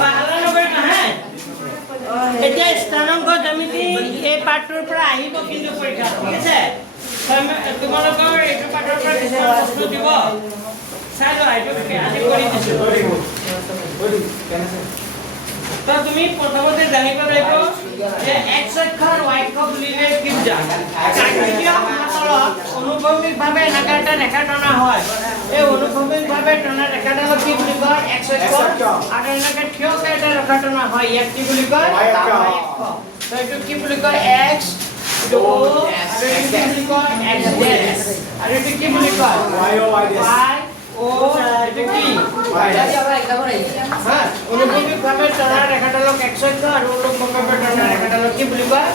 পাহালা নগৰ নাহে এতিয়া স্থানাংক জ্যামিতি এই পাঠটোৰ পৰা আহিব কিন্তু পৰীক্ষা ঠিক আছে তোমালোকৰ এইটো পাঠৰ পৰা কিছুমান প্ৰশ্ন দিব চাই লোৱা এইটো আজি কৰি দিছো তো তুমি প্ৰথমতে জানিব লাগিব যে x অক্ষ আৰু y অক্ষ বুলিলে কি বুজায় কাৰ্টেসীয় সমতলত অনুভূমিকভাৱে এনেকা এটা ৰেখা টনা হয় এই অনুভূমিকভাৱে টনা ৰেখাডালক কি বুলি কয় x অক্ষ আৰু এনেকা থিয়কৈ এটা ৰেখা টনা হয় ইয়াক কি বুলি কয় y অক্ষ তো এইটো কি বুলি কয় x O আৰু এইটো কি বুলি কয় x ডেশ আৰু এইটো কি বুলি কয় y O এটা কি হ্যাঁ অনুভূমিকভাৱে টনা ৰেখাডালক x অক্ষ আৰু উলম্বভাৱে টনা ৰেখাডালক কি বুলি কয়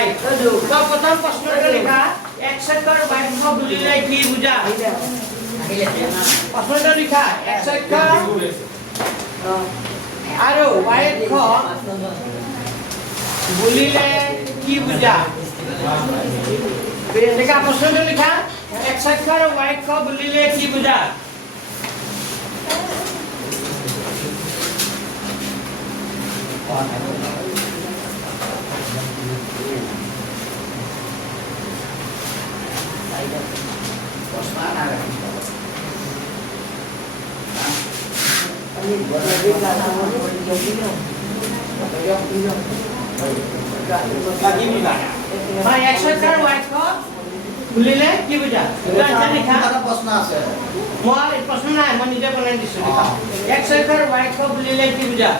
y তো প্ৰথম প্ৰশ্নটো লিখা x অক্ষ আৰু y অক্ষ বুলিলে কি বুজা প্ৰশ্নটো লিখা x অক্ষ আৰু y অক্ষ বুলিলে কি বুজা লিখা প্ৰশ্নটো লিখা x অক্ষ আৰু y অক্ষ বুলিলে কি বুজা x অক্ষ আৰু y অক্ষ বুলিলে কি বুজা এটা লিখা প্ৰশ্ন আছে মই প্ৰশ্ন নাই মই নিজে বনাই দিছো লিখা x অক্ষ আৰু y অক্ষ বুলিলে কি বুজা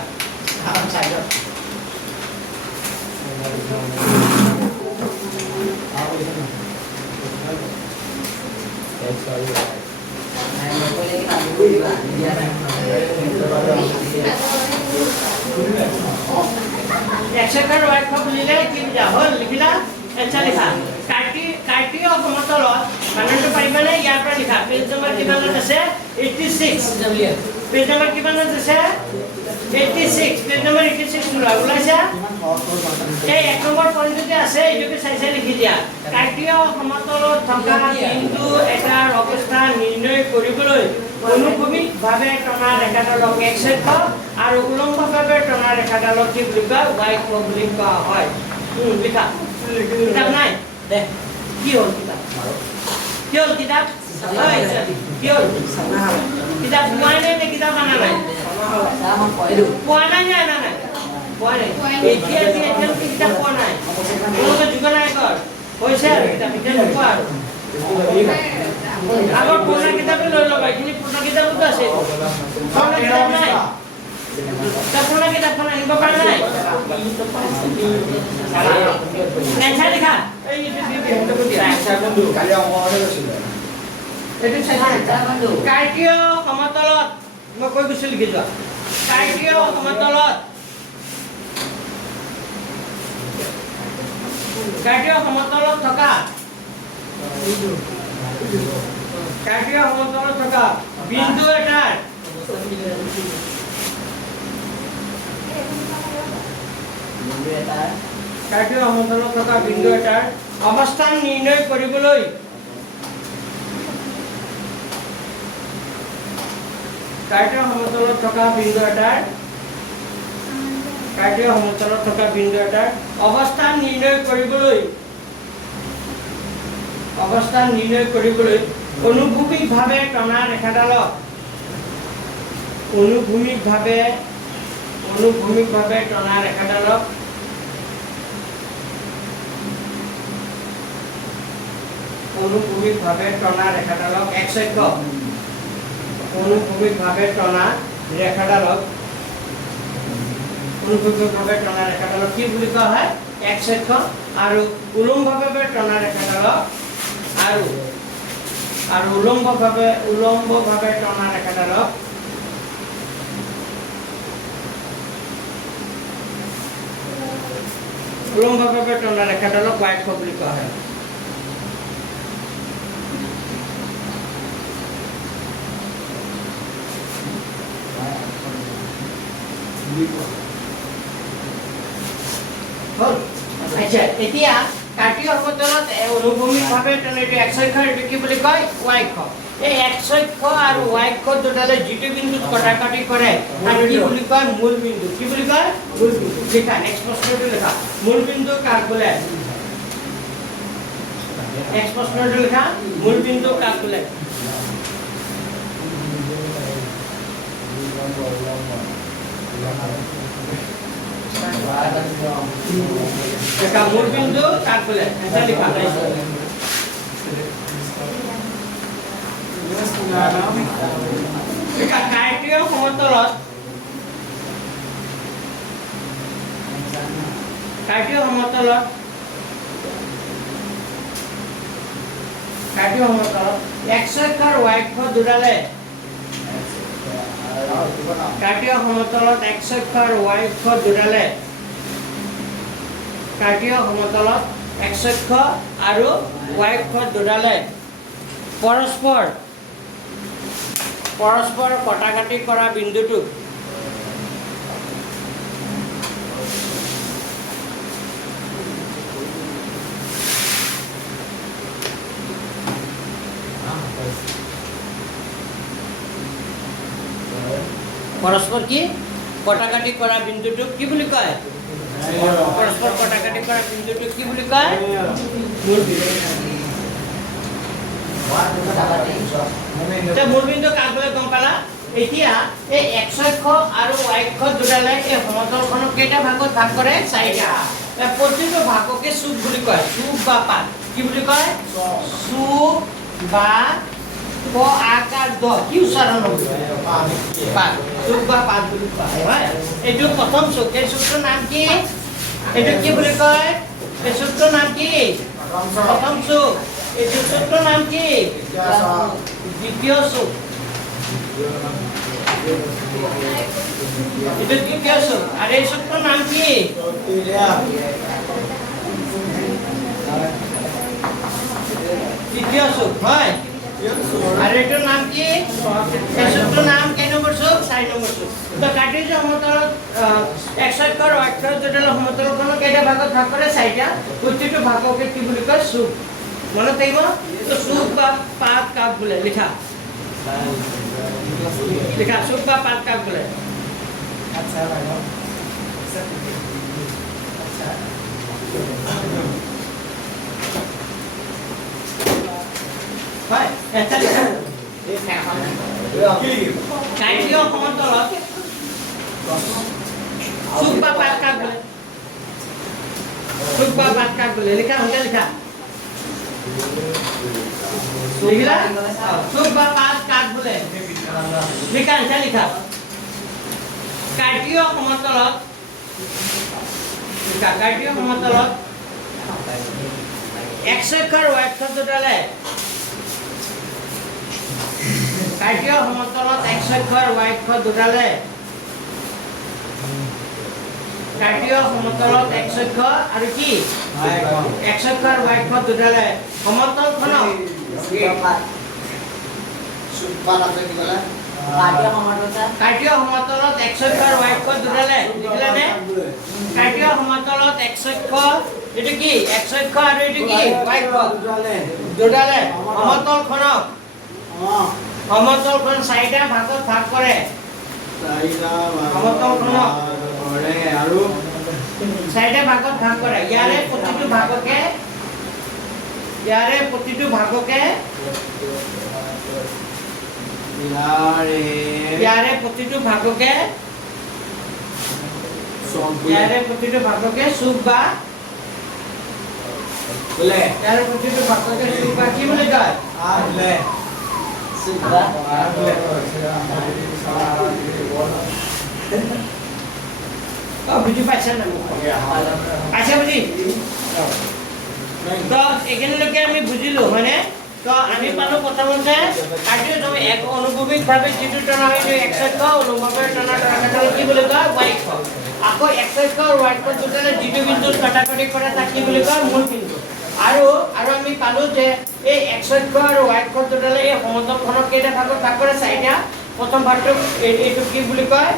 x অক্ষ আৰু y অক্ষ বুলিলে কি বুজা হল লিখিলা আচ্ছা লিখা কাৰ্টেসীয় সমতলত মানটো পাৰিবানে ইয়াৰ পৰা লিখা পেজ নম্বৰ কিমানত আছে 86 পেজ নম্বৰ কিমানত আছে 86 পেজ নম্বৰ 86 ওলাইছা এই এক নম্বৰ পইণ্টতে আছে এইটোকে চাই লিখি দিয়া কাৰ্টেসীয় সমতলত থকা বিন্দু এটাৰ অৱস্থা নিৰ্ণয় কৰিবলৈ অনুভূমিকভাৱে টনা ৰেখাডালক x অক্ষ আৰু উলম্বভাৱে টনা ৰেখাডালক কি বুলি কয় y অক্ষ বুলি কোৱা হয় লিখা কিতাপ নাই দে কি হ'ল কিতাপ কি হ'ল কিতাপ কি হ'ল কিতাপ পোৱা নাই নে কিতাপ আনা নাই পোৱা নাই নাই নাই পোৱা নাই এতিয়া কিতাপ পোৱা নাই তোমালোকে যোগ নাই কৰ হৈছে আৰু কিতাপ এতিয়া নোপোৱা আৰু আগৰ পুৰণা কিতাপে লৈ ল'বা এইখিনি পুৰণা কিতাপতো আছে পুৰণা কিতাপ নাই পুৰণা কিতাপখন আনিব পৰা নাই এনচাৰ লিখা কাৰ্টেসীয় সমতলত মই কৈ গৈছো লিখি যোৱা কাৰ্টেসীয় সমতলত থকা বিন্দু এটাৰ কাৰ্টেসীয় সমতলত থকা বিন্দু এটাৰ অৱস্থান নিৰ্ণয় কৰিবলৈ কাৰ্টেসীয় সমতলত থকা বিন্দু এটাৰ অৱস্থান নিৰ্ণয় কৰিবলৈ অনুভূমিকভাৱে টনা ৰেখাডালক x অক্ষ অনুভূমিকভাৱে টনা ৰেখাডালক কি বুলি কোৱা হয় x অক্ষ আৰু উলম্বভাৱে টনা ৰেখাডালক আৰু উলম্বভাৱে টনা ৰেখাডালক y অক্ষ বুলি কোৱা হয় আচ্ছা এতিয়া কাৰ্টেসীয় সমতলত অনুভূমিকভাৱে টনা x অক্ষ কি বুলি কয় y অক্ষ এই x অক্ষ আৰু y অক্ষ দুটালে যিটো বিন্দুত কটাকটি কৰে তাক কি বুলি কয় মূল বিন্দু কি বুলি কয় মূল বিন্দু লিখা নেক্সট প্ৰশ্নটো লিখা মূল বিন্দু কাক বোলে নেক্সট প্ৰশ্নটো লিখা মূল বিন্দু কাক বোলে এটা মূল বিন্দু কাক বোলে এটা লিখা এটা কাৰ্টীয় সমতলত x অক্ষ আৰু y অক্ষ দুটালে কাৰ্টীয় সমতলত x অক্ষ আৰু y অক্ষ দুটালে কাৰ্টীয় সমতলত x অক্ষ আৰু y অক্ষ দুটালে পৰস্পৰ কটাকটি কৰা বিন্দুটো পৰস্পৰ কি কটাকটি কৰা বিন্দুটো কি বুলি কয় পৰস্পৰ কটাকটি কৰা বিন্দুটো কি বুলি কয় মূল বিন্দু মূল বিন্দু কাক বোলে গম পালা এতিয়া এই x অক্ষ আৰু y অক্ষ দুটালে এই সমতলখনক কেইটা ভাগত ভাগ কৰে চাৰিটা প্ৰতিটো ভাগকে চুক বুলি কয় চুক বা পাত কি বুলি কয় চুক বা ক আকাৰ দ কি উচ্চাৰণ হ'ব পাত চুক বা পাত বুলি কয় হয় এইটো প্ৰথম চুক এই চুকটোৰ নাম কি এইটো কি বুলি কয় এই চুকটোৰ নাম কি প্ৰথম চুক এই চুকটোৰ নাম কি দ্বিতীয় চুক এটা দ্বিতীয় চুক আর এই চুকটোর নাম কি তৃতীয় চুক হয় আর এটার নাম কি এই চুকটোর নাম কয় নম্বর চুক 4 নম্বর চুক তো কার্টেজ সমতলত x অক্ষ আর y অক্ষ দুটালে সমতলখন কেইটা ভাগত ভাগ কৰে চাৰিটা প্রত্যেকটো ভাগকে কি বুলি কয় চুক মনে থাকিব তো চুক বা পাত কাক বোলে লিখা চুক বা পাত কাক বোলে আচ্ছা ভাই আচ্ছা ভাই এটা লিখা এই ফেখন কি লিখিব কাৰ্টীয় সমতলত চুক বা পাত কাক বোলে চুক বা পাত কাক বোলে লিখা হলে লিখা লিখলা চুক বা পাত কাক বোলে লিখা এটা লিখা কাৰ্টীয় সমতলত x অক্ষ আৰু y অক্ষ দুটালে কাৰ্টীয় সমতলত x অক্ষ আৰু y অক্ষ দুটালে কাৰ্টীয় সমতলত x অক্ষ আৰু কি x অক্ষ আৰু y অক্ষ দুটালে সমতলখনক কাৰ্টীয় সমতলত x অক্ষ আৰু y অক্ষ দুটালে লিখিলানে কাৰ্টীয় সমতলত x অক্ষ এটো কি x অক্ষ আৰু এটো কি y অক্ষ দুটালে সমতলখন চাৰিটা ভাগত ভাগ কৰে সমতলখনক আৰু চাৰিটা ভাগত ভাগ কৰে ইয়াৰে প্ৰতিটো ভাগকে ইয়াৰে প্ৰতিটো ভাগকে চুক বা বোলে ইয়াৰে প্ৰতিটো ভাগকে চুক বা কি বুলি কয় বোলে চুক বা বুঝি পাইছেন না আচ্ছা বুঝি তো এখানলৈকে আমি বুঝিলো মানে তো আমি পালো প্রথমতে আগে তুমি এক অনুভবিকভাবে যেটো টানা হয় যে x অক্ষ অনুভবের টানাটা কি বলে কয় y অক্ষ আকৌ x অক্ষ আর y অক্ষ দুটালে যেটো বিন্দুত কাটাকাটি করে তাক কি বলে কয় মূল বিন্দু আৰু আমি পালো যে এই x অক্ষ আৰ y অক্ষ দুটালে এই সমতলখনক কেইটা ভাগত ভাগ কৰে চাৰিটা প্ৰথম ভাগটো এইটো কি বুলি কয়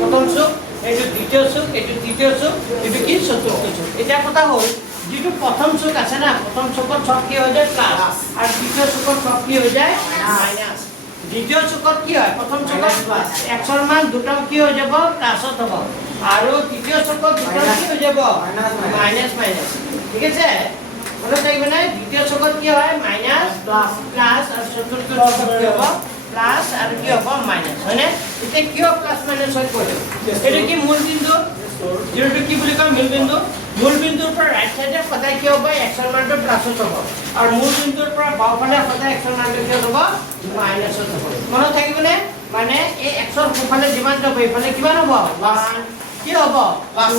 প্ৰথম চুক এইটো দ্বিতীয় চুক এইটো তৃতীয় চুক এইটো কি চতুৰ্থ চুক এটা কথা হ'ল যেটো প্ৰথম চুক আছে না প্ৰথম চুকত সব কি হৈ যায় প্লাস আৰু দ্বিতীয় চুকত সব কি হৈ যায় মাইনাস দ্বিতীয় চুকত কি হয় প্ৰথম চুকত xৰ মান দুটা কি হৈ যাব প্লাসত হ'ব আৰু তৃতীয় চুকত দুটা কি হৈ যাব মাইনাস মাইনাস ঠিক আছে মনত থাকিব না দ্বিতীয় চুকত কি হয় মাইনাস প্লাস প্লাস আৰু চতুৰ্থ চুকত কি হ'ব প্লাস আৰু কি হ'ব মাইনাস হয়নে এতিয়া কিয় প্লাস মাইনাস হয় কয় এটা কি মূল বিন্দু যেটো কি বুলি কয় মূল বিন্দুৰ পৰা ৰাইট সাইডে সদায় কি হ'ব xৰ মানটো প্লাসত হ'ব আৰু মূল বিন্দুৰ পৰা বাওঁফালে সদায় xৰ মানটো কি হ'ব মাইনাসত হ'ব মনত থাকিবনে মানে এই xৰ সোঁফালে যিমান যাব এইফালে কিমান হ'ব 1 কি হ'ব 2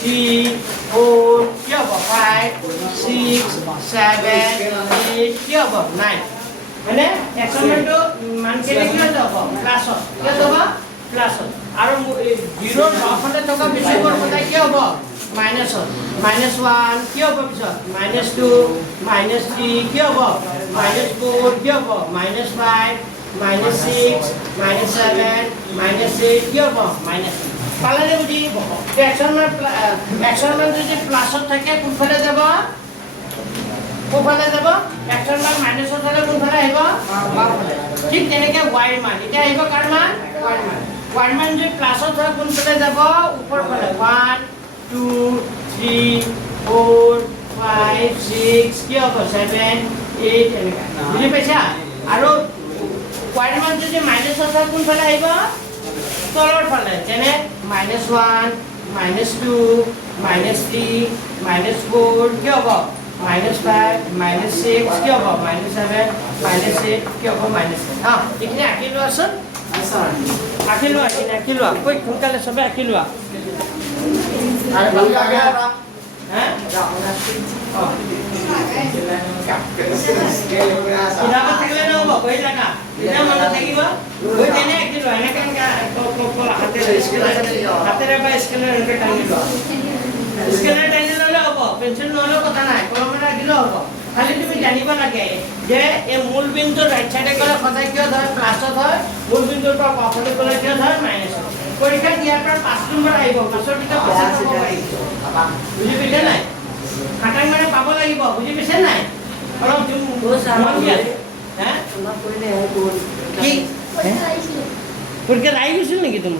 3 4 কি হ'ব 5 6 7 8 কি হ'ব 9 মানে xৰ মানটো মান কেনে কি হ'ব প্লাসত কি হ'ব প্লাসত আৰু 0 ৰ বাওঁফালে থকা বিন্দুৰ সদায় কি হ'ব মাইনাসত -1 কি হ'ব পিছত -2 -3 কি হ'ব -4 কি হ'ব -5 -6 -7 -8 কি হ'ব পালানে বুজি xৰ মান যদি প্লাসত থাকে কোনফালে যাব কোনফালে যাব xৰ মান মাইনাসত হ'লে কোনফালে আহিব বাওঁফালে ঠিক তেনেকৈ y ৰ মান এতিয়া আহিব কাৰ মান y ৰ মান যদি প্লাসত হয় কোনফালে যাব ওপৰ ফালে 1 2 3 4 5 6 কি হ'ব 7 8 এনেকা বুজি পাইছা আৰু y ৰ মান যদি মাইনাসত হয় কোনফালে আহিব তলৰ ফালে যেনে -1 -2 -3 -4 কি হ'ব -5 -6 কি হ'ব -7 -8 কি হ'ব -7 হা এইখিনি আঁকি লোৱা আছে আঁকি লোৱা কৈ সোনকালে চবে আঁকি লোৱা কিতাপত থাকিলে নহ'ব কৈ থাকা এতিয়া মনত থাকিব কৈ তেনে আঁকি লোৱা এনেকৈ হাতেৰে বা স্কেলেৰে এনেকৈ টানি লোৱা স্কেলেৰে টানি ল'লে হ'ব পেঞ্চিল নহ'লেও কথা নাই কলমেৰে আঁকিলেও হ'ব খালি তুমি জানিব লাগে যে এই মূল বিন্দু ৰাইট সাইডে গ'লে সদায় কিয় হয় প্লাসত হয় মূল বিন্দুৰ পৰা বাওঁফালে গ'লে কিয় হয় মাইনাসত পৰীক্ষা দিয়াৰ পৰা 5 নম্বৰ আহিব পাছৰ কিতাপ বুজি পাইছে নাই খাটাং মানে পাব লাগিব বুজি পাইছে নাই অলপ মন দিয়া হে কি পৰীক্ষা আহি গৈছিল নেকি তুমি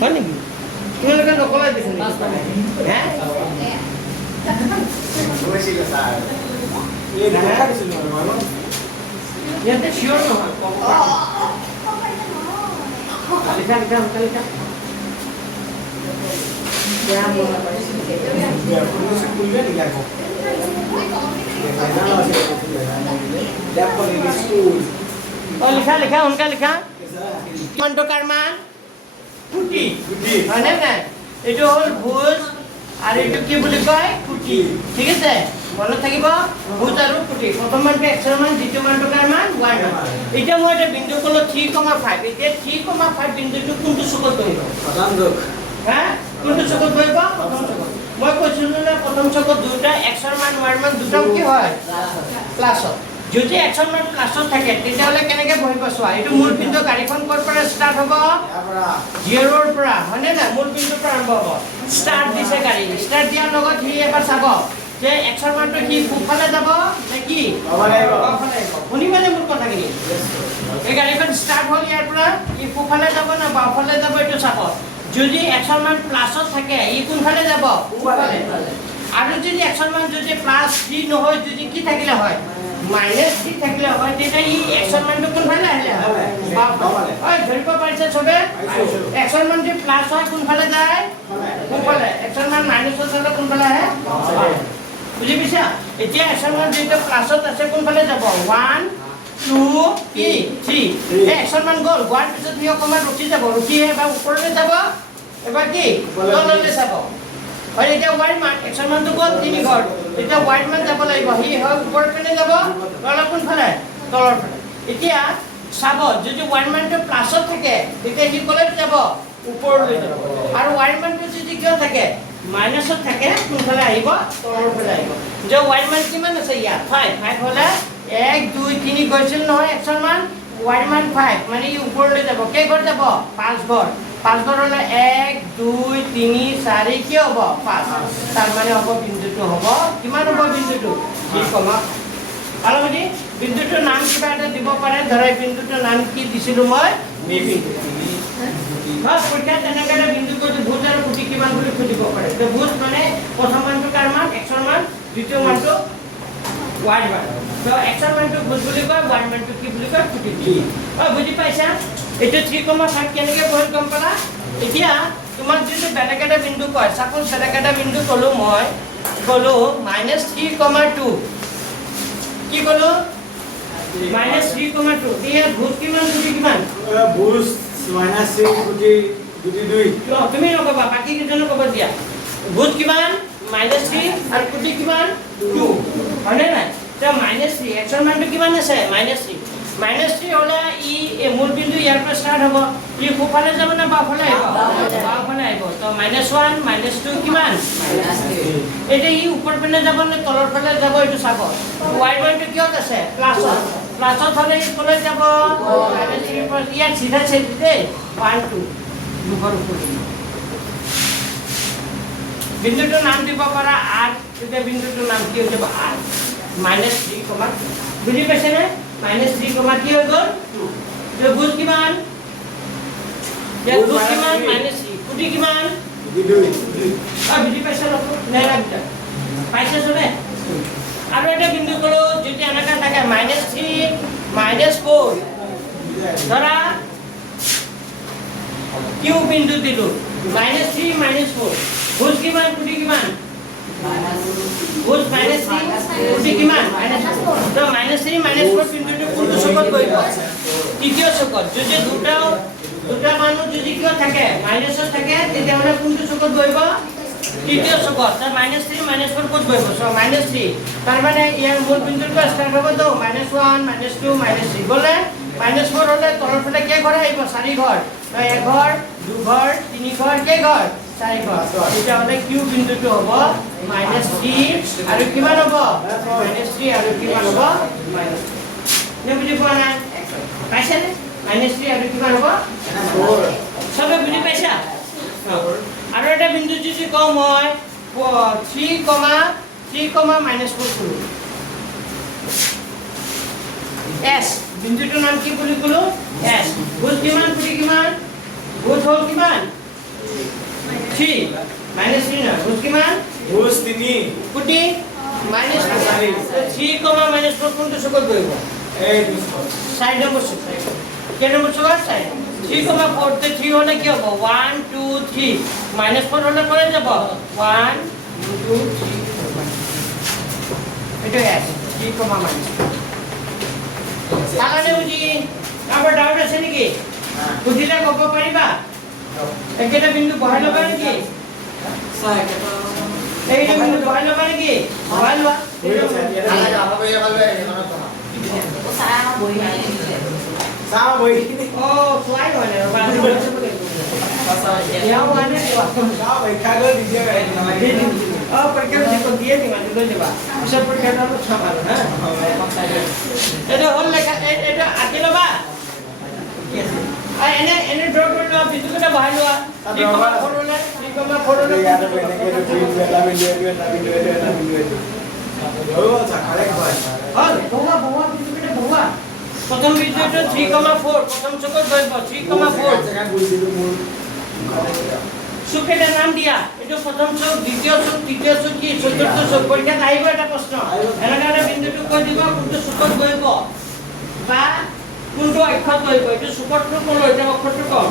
হয় নেকি তোমালোকে নকলাই দেখোন হে ইয়াতে চিয়ৰ নহয় লিখা সোনকালে লিখা কিমানটো কাৰ মান কুটি হয়নে নাই এইটো হ'ল ভুজ আৰু এইটো কি বুলি কয় কুটি ঠিক আছে মনত থাকিব ভুজ আৰু কুটি প্ৰথম মানটো xৰ মান দ্বিতীয় মানটো কাৰ মান y ৰ মান এতিয়া মই এটা বিন্দু ক'লো 3,5 এতিয়া 3,5 বিন্দুটো কোনটো চুকত বহিব প্ৰথম চুক হা কোনটো চুকত বহিব প্ৰথম চুকত মই কৈছিলো না প্ৰথম চুকত দুটা xৰ মান y ৰ মান দুটাও কি হয় প্লাসত যদি xৰ মান প্লাসত থাকে তেতিয়াহ'লে কেনেকৈ বহিব চোৱা এইটো মূল বিন্দু গাড়ীখন ক'ৰ পৰা ষ্টাৰ্ট হ'ব 0 ৰ পৰা হয়নে না মূল বিন্দুৰ পৰা আৰম্ভ হ'ব ষ্টাৰ্ট দিছে গাড়ী ষ্টাৰ্ট দিয়াৰ লগত সি এবাৰ চাব যে xৰ মানটো কি সোঁফালে যাব নে কি বাওঁফালে আহিব শুনিবানে মোৰ কথাখিনি এই গাড়ীখন ষ্টাৰ্ট হ'ল ইয়াৰ পৰা ই সোঁফালে যাব না বাওঁফালে যাব এইটো চাব যদি xৰ মান প্লাসত থাকে ই কোনফালে যাব সোঁফালে আৰু যদি xৰ মান যদি প্লাস 3 নহয় যদি কি থাকিলে হয় -3 থাকিলে হয় তেতিয়া ই xৰ মানটো কোনফালে আহিলে হয় বাওঁফালে ঐ ধৰিব পাৰিছে চবে xৰ মান যদি প্লাস হয় কোনফালে যায় সোঁফালে xৰ মান মাইনাসত হ'লে কোনফালে আহে বুজি পাইছা এতিয়া xৰ মান যেটা প্লাসত আছে কোনফালে যাব 1 2 3 এই xৰ মান গ'ল গোৱাৰ পিছত ই অকমান ৰখি যাব ৰখি এবাৰ ওপৰলৈ যাব এবাৰ কি তললৈ চাব হয় এতিয়া y মান xৰ মানটো গ'ল 3 গ'ল এতিয়া y মান যাব লাগিব হি হয় ওপৰৰ পিনে যাব তলৰ কোনফালে তলৰ ফালে এতিয়া চাব যদি y মানটো প্লাসত থাকে তেতিয়া হি ক'লৈ যাব ওপৰলৈ যাব আৰু y মানটো যদি কিয় থাকে মাইনাসত থাকে কোনফালে আহিব তলৰ ফালে আহিব যে y মান কিমান আছে ইয়াত 5 হ'লে 1 2 3 গৈছিল নহয় xৰ মান y মান 5 মানে ই ওপৰলৈ যাব কেই ঘৰ যাব 5 ঘৰ 5 ঘৰ হলে 1 2 3 4 কি হ'ব 5 তাৰ মানে হ'ব বিন্দুটো হ'ব কিমান হ'ব বিন্দুটো 3, আলমনি বিন্দুটোৰ নাম কিবা এটা দিব পাৰে ধৰা বিন্দুটোৰ নাম কি দিছিলো মই বি বিন্দু বা পৰীক্ষা তেনেকৈ বিন্দু কৈ ভুজ আৰু কুটি কিমান বুলি খুজিব পাৰে তো ভুজ মানে প্ৰথম মানটো কাৰ মান x ৰ মান দ্বিতীয় মানটো y ৰ মান তো x ৰ মানটো ভুজ বুলি কয় y ৰ মানটো কি বুলি কয় কুটি বুজি পাইছা এইটো 3,5 কেনেকৈ বহল গম পালা এতিয়া তোমাক যদি বেলেগ এটা বিন্দু কয় সাপোজ বেলেগ এটা বিন্দু কলো মই কলো -3,2 কি কলো -3,2 এতিয়া ভুজ কিমান কুটি কিমান ভুজ -3 কুটি 2 তুমি নকবা বাকি কিজনে কব দিয়া ভুজ কিমান -3 আৰু কুটি কিমান 2 হয়নে নাই তো -3 x ৰ মানটো কিমান আছে -3 হলে ই মূল বিন্দু ইয়াৰ পৰা ষ্টাৰ্ট হ'ব ই কোফালে যাব না বাফালে আহিব বাফালে আহিব তো -1 -2 কিমান এটা ই ওপৰ পিনে যাব নে তলৰ ফালে যাব এটো চাব y মানটো কিহত আছে প্লাছত হলে ই কলৈ যাব -3 পৰা ইয়াত সিধা ছেদি দে 1 2 দুঘৰ ওপৰ বিন্দুটোৰ নাম দিব পাৰা r তেতিয়া বিন্দুটোৰ নাম কি হৈ যাব r -3, বুজি পাইছে নে -3, কি হৈ গ'ল 2 তো ভুজ কিমান ভুজ কিমান -3 কুটি কিমান 2 বুজি পাইছে লোক নাই লাগা পাইছে চলে আৰু এটা বিন্দু কলো যদি এনেকা থাকে -3 -4 ধৰা কিউ বিন্দু দিলো -3 -4 ভুজ কিমান কুটি কিমান ভুজ -3 কুটি কিমান তো -3 -4 বিন্দুটো কোনটো চকত বহিব তৃতীয় চকত যদি দুটা মানুহ যদি কিয় থাকে মাইনাসত থাকে তেতিয়া মানে কোনটো চকত বহিব তৃতীয় চকত তাৰ -3 -4 ক'ত বহিব সো -3 তাৰ মানে ইয়াৰ মূল বিন্দুটো ষ্টাৰ্ট হ'ব তো -1 -2 -3 বলে -4 হলে তলৰ ফালে কে ঘৰ আহিব 4 ঘৰ তো 1 ঘৰ 2 ঘৰ 3 ঘৰ কে ঘৰ 4 ঘৰ এটা হলে কিউ বিন্দুটো হ'ব -3 আৰু কিমান হ'ব -3 আৰু কিমান হ'ব নে বুজি পোৱা নাই পাইছে নে -3 আৰু কিমান হ'ব 4 সবে বুজি পাইছা আৰু এটা বিন্দু যদি কম হয় 3, -4 কৰো s বিন্দুটোৰ নাম কি বুলি কলো s ভুজ কিমান কুটি কিমান ভুজ হ'ল কিমান 3 -3 না ভুজ কিমান ভুজ 3 কুটি -4 3, -4 কোনটো চকত বহিব এই 4 নম্বৰ চক কেই নম্বৰ চকত 4 3, 4 তে 3 হলে কি হ'ব 1 2 3 -4 হলে কলে যাব 1 2 3 এটা s 3, তাহলে বুঝি আবার ডাউট আছে নাকি বুঝিলে কব পাৰিবা একেটা বিন্দু বহাই লবা নেকি এইটা বিন্দু বহাই লবা নেকি বহাই লোৱা ও সোয়াই মানে ইয়াও মানে পৰীক্ষা দিয়ে দিবা লৈ যাবা পিছত পৰীক্ষাটো চাম আৰু এটা হল লেখা এটা আঁকি ল'বা এনে ড্ৰ কৰি লোৱা বিন্দুকেইটা বহাই লোৱা 3,4 প্রথম বিন্দুটো 3,4 প্রথম চকত বহিব 3,4 চুকেটার নাম দিয়া এটা প্রথম চক দ্বিতীয় চক তৃতীয় চক কি চতুর্থ চক পরীক্ষাত আহিব এটা প্রশ্ন এনেকা এটা বিন্দুটো কৈ দিব কোনটো চকত বহিব বা কোনটো অক্ষত বহিব এটা চকতটো কোন এটা অক্ষৰটো কোন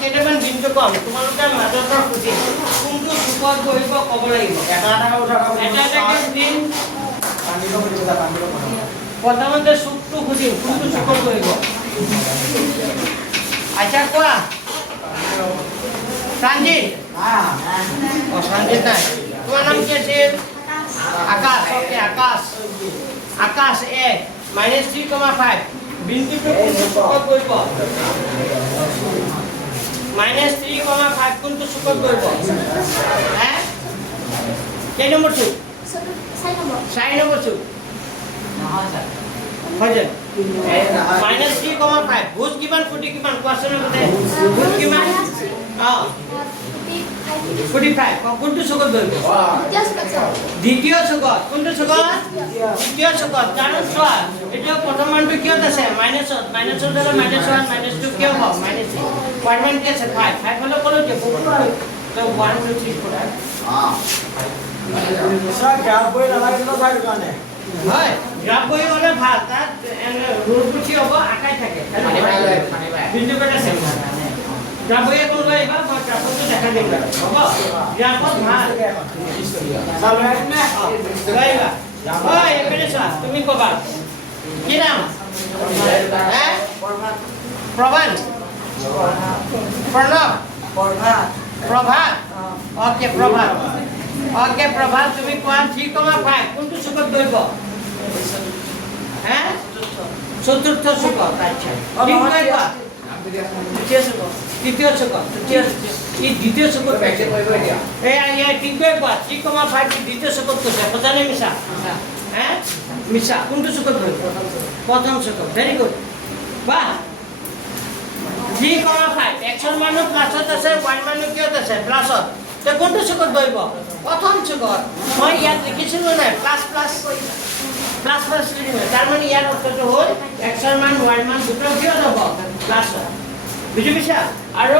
কেইটামান বিন্দু কম তোমালোকে মাজৰ খুঁটি কোনটো চুকত বহিব ক'ব লাগিব এটা এটাকে দিন প্ৰথমতে চুকটো খুঁটিম কোনটো চুকত বহিব আচ্ছা কোৱা সঞ্জিত সঞ্জিত নাই তোমাৰ নাম কি আছিল আকাশ ওকে আকাশ এ -3,5 বিন্দুটো কোনটো চুকত বহিব -3,5 কোনটো চুকত বহিব হ্যাঁ কেই নম্বৰ চুক 4 নম্বৰ চুক হয় যে -3,5 ভুজ কিমান ফুটি কিমান কোৱাচোন মতে ভুজ কিমান 45 কোনটো চুকত বহিব দ্বিতীয় চুকত কোনটো চুকত দ্বিতীয় চুকত কাৰণ চোৱা এতিয়া প্ৰথম মানটো কিয়ত আছে মাইনাছত হ'লে -1 -2 কিয় হ'ব -3 1 কি আছে 5 হ'লে ক'লো যে তো 1 2 3 4 স্যার গ্রাফ বই নালাগে তো ভাই দোকানে হয় গ্ৰাফ বহি হ'লে ভাল তাত ৰুলটো কি হ'ব আকাই থাকে বিন্দু কেইটা চেম গ্ৰাফ বহি কোন লৈ আহিবা মই গ্ৰাফটো দেখা দিম হ'ব গ্ৰাফত ভাল স্যাৰ ৰাইট না লৈ আহিবা হয় এখানে চোৱা তুমি ক'বা কি নাম হ্যাঁ প্ৰভাত প্ৰণৱ প্ৰভাত ওকে প্ৰভাত তুমি কোৱা 3,5 কোনটো চুকত বহিব হ্যাঁ চতুৰ্থ চুকত আচ্ছা ঠিক কৈ কোৱা তৃতীয় চুকত ই দ্বিতীয় চুকত এই ঠিক কৈ কোৱা 3,5 দ্বিতীয় চুকত কৈছে সঁচা নে মিছা হ্যাঁ মিছা কোনটো চুকত বহিব প্ৰথম চুকত ভেৰি গুড বাহ 3,5 এক্সন মানুহ প্লাছত আছে ওয়ান মানুহ কিয়ত আছে প্লাছত তে কোনটো চুকত বহিব প্ৰথম চুকত মই ইয়াত লিখিছিলোঁ নাই প্লাছ লিখিম তাৰ মানে ইয়াৰ অৰ্থটো হ'ল এক্সন মান ওয়ান মান দুটো কিয় হ'ব প্লাছত বুজি পাইছা আৰু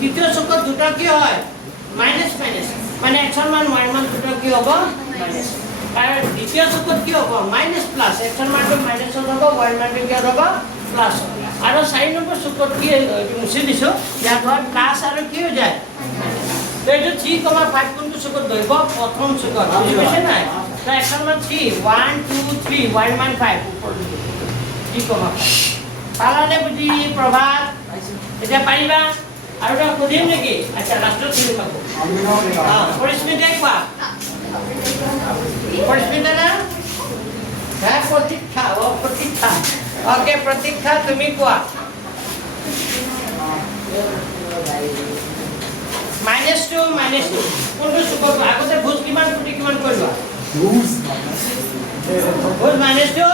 দ্বিতীয় চুকত দুটো কি হয় মাইনাছ মানে এক্সন মান ওয়ান মান দুটো কি হ'ব মাইনাছ আৰু দ্বিতীয় চুকত কি হ'ব মাইনাছ প্লাছ এক্সন মানটো মাইনাছ হ'ব ওয়ান মানটো কি হ'ব প্লাছ আৰু 4 নম্বৰ চুকত কি মুছি দিছোঁ ইয়াত হয় প্লাছ আৰু কি হৈ যায় তো এইটো 3,5 কোনটো চুকত বহিব প্ৰথম চুকত বুজি পাইছে নাই তো এক্সন মান 3 1 2 3 1 মান 5 3,5 পালানে বুজি প্ৰভাত এতিয়া পাৰিবা আৰু এটা সুধিম নেকি আচ্ছা লাষ্টত তুমি পাব পৰিস্মিতা কোৱা পৰিস্মিতা না হ্যাঁ প্ৰতীক্ষা ওকে প্ৰতীক্ষা তুমি কোৱা -2 কোনটো চুকত আগতে ভুজ কিমান ফুটি কিমান কৰিবা ভুজ -2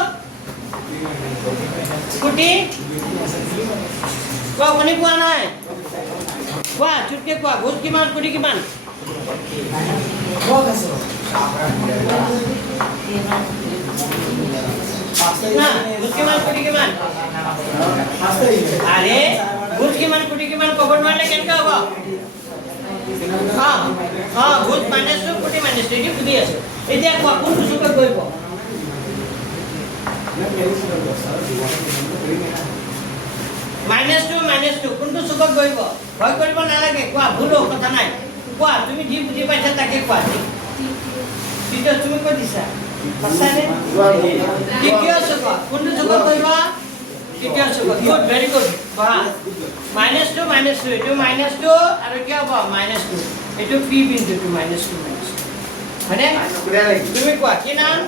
ফুটি কোৱা শুনি পোৱা নাই কোৱা চুটকে কোৱা ভুজ কিমান ফুটি কিমান না ভুজ কিমান ফুটি কিমান আৰে ভুজ কিমান ফুটি কিমান ক'ব নোৱাৰিলে কেনেকৈ হ'ব ভুজ -2 ফুটি -2 এটি বুজি আছে এতিয়া কোৱা কোনটো চুকত বহিব -2 কোনটো চুকত বহিব ভয় কৰিব নালাগে কোৱা ভুল কথা নাই কোৱা তুমি যি বুজি পাইছা তাকে কোৱা ঠিক তুমি কৈ দিছা সঁচানে দ্বিতীয় চুকত কোনটো চুকত বহিব দ্বিতীয় চুকত গুড ভেৰি গুড বাহ -2 এইটো -2 আৰু কি হ'ব -2 এইটো পি বিন্দুটো -2 হয়নে তুমি কোৱা কি নাম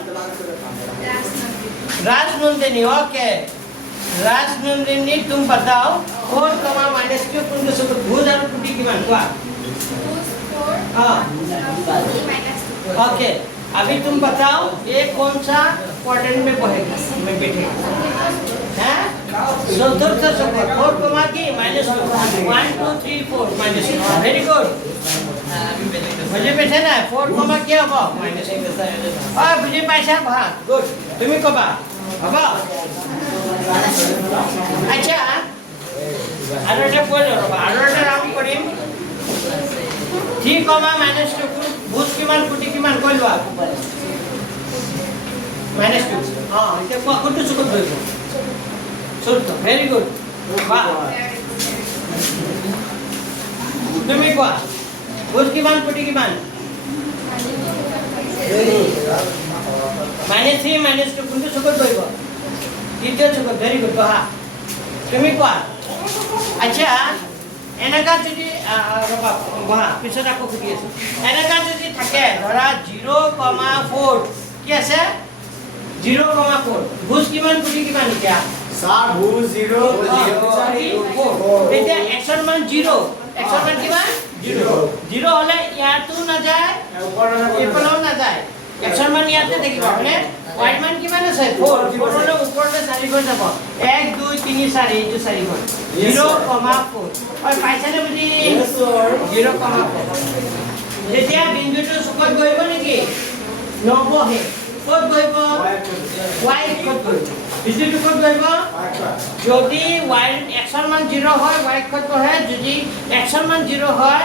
राजनंदिनी ओके राजनंदिनी तुम बताओ 4, -2 कुंड सुकत भुज और टूटी किमान कोआ ओके अभी तुम बताओ ये कौन सा क्वाड्रेंट में बहेगा में बैठेगा हैं चतुर्थ चुकत 4, की -2 1 2 3 4 -2 वेरी गुड बुझे पाइछा ना 4, क्या हो -2 बुझे पाइछा भा गुड তুমি কবা হ'ব আচ্ছা আৰু এটা কৈ ৰবা আৰু এটা ৰাউন্ড কৰিম 3, -2 ভুজ কিমান ফুটি কিমান কৈ লোৱা -2 এতিয়া কোনটো চুকত বহিব চতুৰ্থ ভেৰি গুড বাহ তুমি কোৱা ভোজ কিমান কোটি কিমান -3 -2 কোনটো চুকত বহিব দ্বিতীয় চুকত ভেৰি গুড বহা তুমি কোৱা আচ্ছা এনেকা যদি ৰবা বহা পিছত আকৌ সুধি আছো এনেকা যদি থাকে ধৰা 0,4 কি আছে 0,4 ভোজ কিমান কোটি কিমান এতিয়া सात भूल जीरो এতিয়া এক্সন মান 0 এক্সন মান কিমান 0 হলে ইয়াতো না যায় এপলাও না যায় এক্সন মান ইয়াতে থাকিব মানে ওয়াই মান কিমান আছে 4 হলে ওপৰতে 4 হৈ যাব 1 2 3 4 এইটো 4 হয় 0,4 আৰু পাইছানে বুজি 0,4 যেতিয়া বিন্দুটো চুকত বহিব নেকি নবহে ক'ত বহিব y ক'ত বহিব বিন্দুটো ক'ত বহিব যদি y এক্সন মান 0 হয় y ক'ত বহে যদি এক্সন মান 0 হয়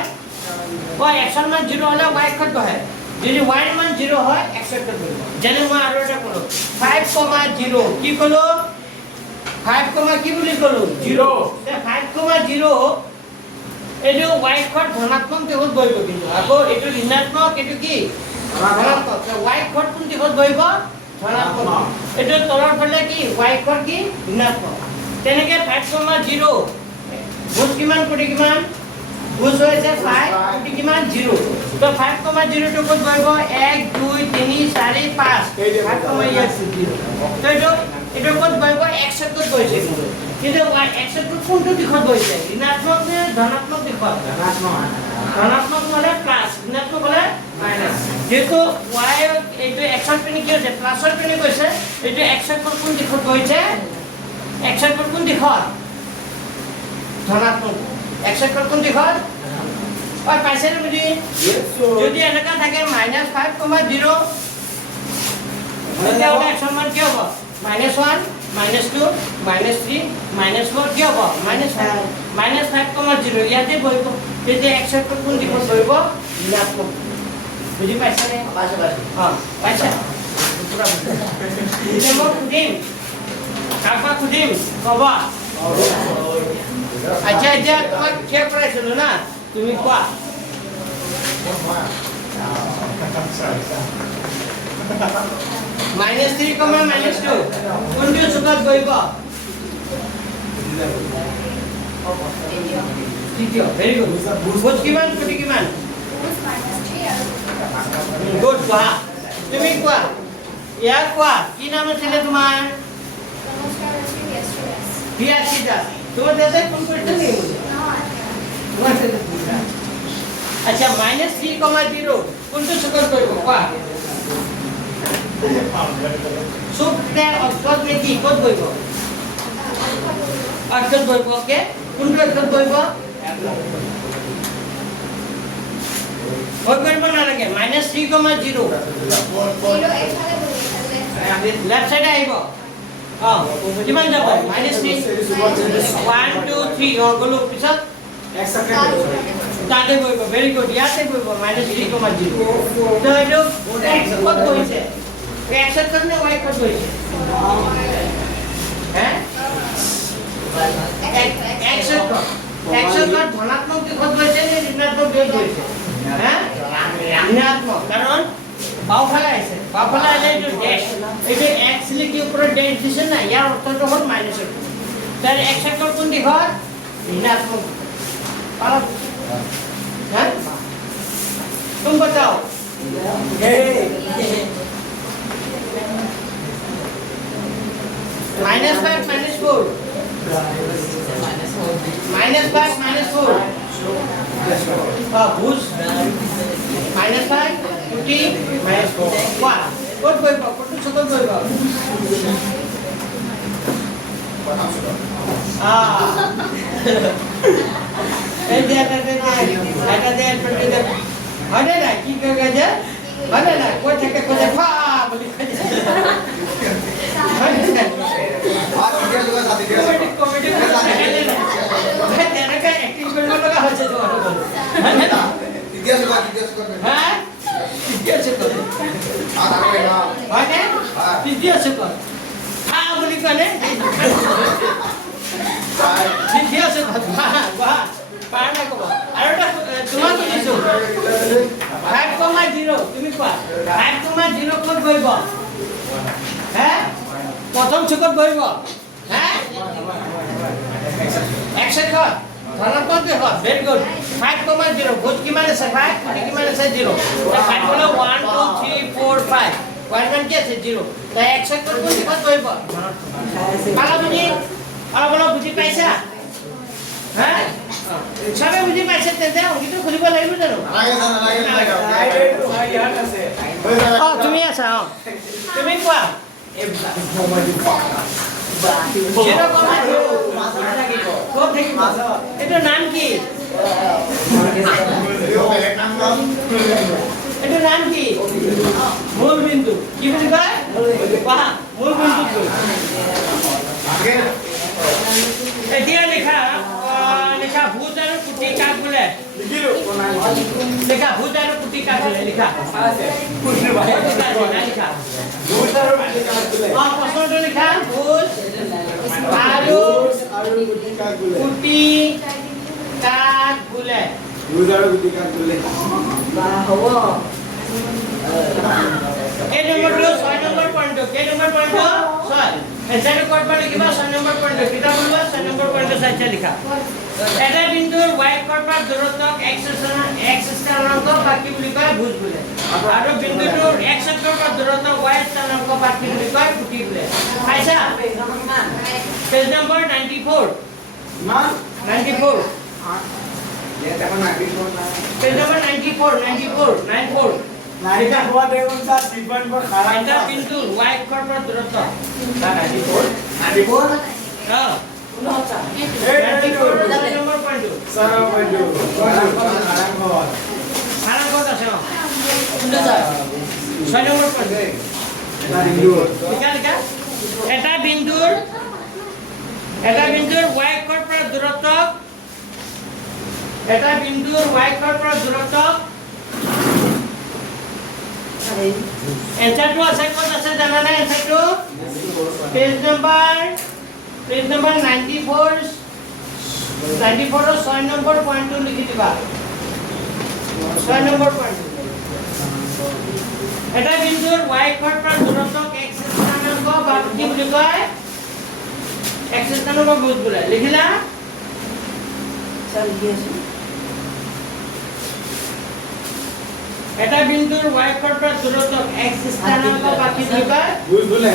এক্সন মান 0 হলে y ক'ত বহে যদি y মান 0 হয় x ক'ত বহিব যেনে মই আৰু এটা কলো 5,0 কি কলো 5, কি বুলি কলো 0 5,0 এইটো y ক'ত ধনাত্মক দিশত বহিব কিন্তু আকৌ এইটো ঋণাত্মক এইটো কি ধনাত্মক y ক'ত কোন দিশত বহিব ধনাত্মক এইটো তলৰ ফালে কি y ক'ত কি ঋণাত্মক তেনেকে 5,0 ভোজ কিমান কোটি কিমান ভোজ হৈছে 5 কোটি কিমান 0 তো 5,0 টো ক'ত বহিব 1 2 3 4 5 5,0 তো এইটো ক'ত বহিব x ক'ত বহিছে কিন্তু x কোনটো দিশত বহিছে ঋণাত্মক নে ধনাত্মক দিশত ধনাত্মক মানে প্লাস ঋণাত্মক হলে মাইনাস যেহেতু y এইটো x ৰ পিনে কি হৈছে প্লাসৰ পিনে গৈছে এইটো x কোন দিশত গৈছে x কোন দিশত ধনাত্মক x কোন দিশত আর পাইছেনে বুজি যদি এনেকা থাকে -5,0 তেতিয়া ওলা এক্সন মান কি হ'ব -1 -2 -3 -4 কি হ'ব -5,0 ইয়াতে বহিব তেতিয়া x কোন দিশত বহিব ঋণাত্মক বুজি পাইছানে পাইছা পুৰা এতিয়া মই সুধিম কাকবা সুধিম ক'ব আচ্ছা এতিয়া তোমাক চেক কৰাইছিলো না তুমি কোৱা -3, -2 কোনটো চুকত বহিব তৃতীয় ভেৰি গুড ভোজ কিমান কোটি কিমান গুড কোৱা তুমি কোৱা ইয়াক কোৱা কি নাম আছিলে তোমাৰ বিয়াশিতা তোমাৰ দাদা কোন পৰীক্ষা নেই আচ্ছা -3,0 কোনটো চুকত বহিব কোৱা চুকতে অক্ষত নেকি ক'ত বহিব অক্ষত বহিব ওকে কোনটো অক্ষত বহিব বহিব নালাগে -3,0 লেফট সাইডে আহিব কিমান যাব -3 1 2 3 গলো পিছত তাতে বহিব ভেৰি গুড ইয়াতে বহিব -3,0 তো এইটো x ক'ত বহিছে x ক'ত নে y ক'ত বহিছে হ্যাঁ x ক'ত ধনাত্মক দিশত বহিছে নে ঋণাত্মক দিশত বহিছে হ্যাঁ ঋণাত্মক কাৰণ বাওফালে আছে বাওফালে আলে এইটো ড্যাশ এইটো x লিখি ওপৰত ড্যাশ দিছে না ইয়াৰ অৰ্থটো হ'ল মাইনাস তাৰ x কোন দিশত ঋণাত্মক পাৰা হ্যাঁ तुम बताओ -5 -4 -5 -4 ভোজ -5 কোটি -4 কোৱা ক'ত বহিব কোনটো চুকত বহিব এই যে এটা দে হয়নে নাই কি কৈ যে হয়নে নাই কৈ থাকে কৈ ফা বুলি কৈ কমেডি তেনেকে এক্টিং কৰিব লগা হৈছে হ্যাঁ হয়নে তৃতীয় চুকত ফা বুলি কলে তৃতীয় চুকত পাৰা নাই ক'ব আৰু এটা তোমাক সুধিছোঁ 5,0 তুমি কোৱা 5,0 ক'ত বহিব হে প্ৰথম চুকত বহিব হে একচেকত ধনাত্মক দেখত ভেৰি গুড 5,0 ভোট কিমান আছে 5 কোটি কিমান আছে 0 5 হলো 1 2 3 4 5 1 কি আছে 0 তাই একচেকত কোন দিশত বহিব পালা বুজি অলপ বুজি পাইছা হে সবে বুজি পাইছে তেন্তে অংকিত খুলিব লাগিব জানো তুমি আছা তুমি কোৱা এইটো নাম কি এইটো নাম কি মূল বিন্দু কি বুলি কয় মূল বিন্দু এতিয়া লিখা লিখা ভূত আৰু কুটি কাক বোলে লিখা ভূত আৰু কুটি কাক বোলে লিখা লিখা প্ৰশ্নটো লিখা ভূত আৰু কুটি কাক বোলে এই নম্বৰটো 6 নম্বৰ পইণ্টটো কেই নম্বৰ পইণ্টটো 6 এনসাৰটো ক'ত পালে কিবা 6 নম্বৰ পইণ্টটো কিতাপ বলবা 6 নম্বৰ পইণ্টটো চাইছা লিখা এটা বিন্দুৰ y কৰপাৰ দূৰত্বক x স্থানাংক বাকি বুলি কয় ভুজ বোলে আৰু বিন্দুটোৰ x কৰপাৰ দূৰত্বক y স্থানাংক বাকি বুলি কয় কুটি বোলে পাইছা পেজ নম্বৰ 94 মান 94 পেজ নম্বৰ 94 এটা হওয়া দেখুন স্যাৰ ডিপেন্ড কৰে খাৰাপ এটা কিন্তু y কৰপাৰ দূৰত্ব 94 হ্যাঁ নম্বৰ পইণ্টটো স্যাৰ বন্ধু খাৰাপ কথা আছে 6 নম্বৰ পইণ্ট লিখা এটা বিন্দুৰ y কৰপাৰ দূৰত্বক এনসাৰটো আছে ক'ত আছে জানা নাই এনসাৰটো পেজ নম্বৰ 94 ৰ 6 নম্বৰ পইণ্টটো লিখি দিবা 6 নম্বৰ পইণ্ট এটা বিন্দুৰ y কৰপাৰ দূৰত্বক x স্থানাংক বা কি বুলি কয় x স্থানাংক বুজ বোলে লিখিলা এটা বিন্দুৰ y কৰপাৰ দূৰত্বক x স্থানাংক বা কি বুলি কয় বুঝ বলে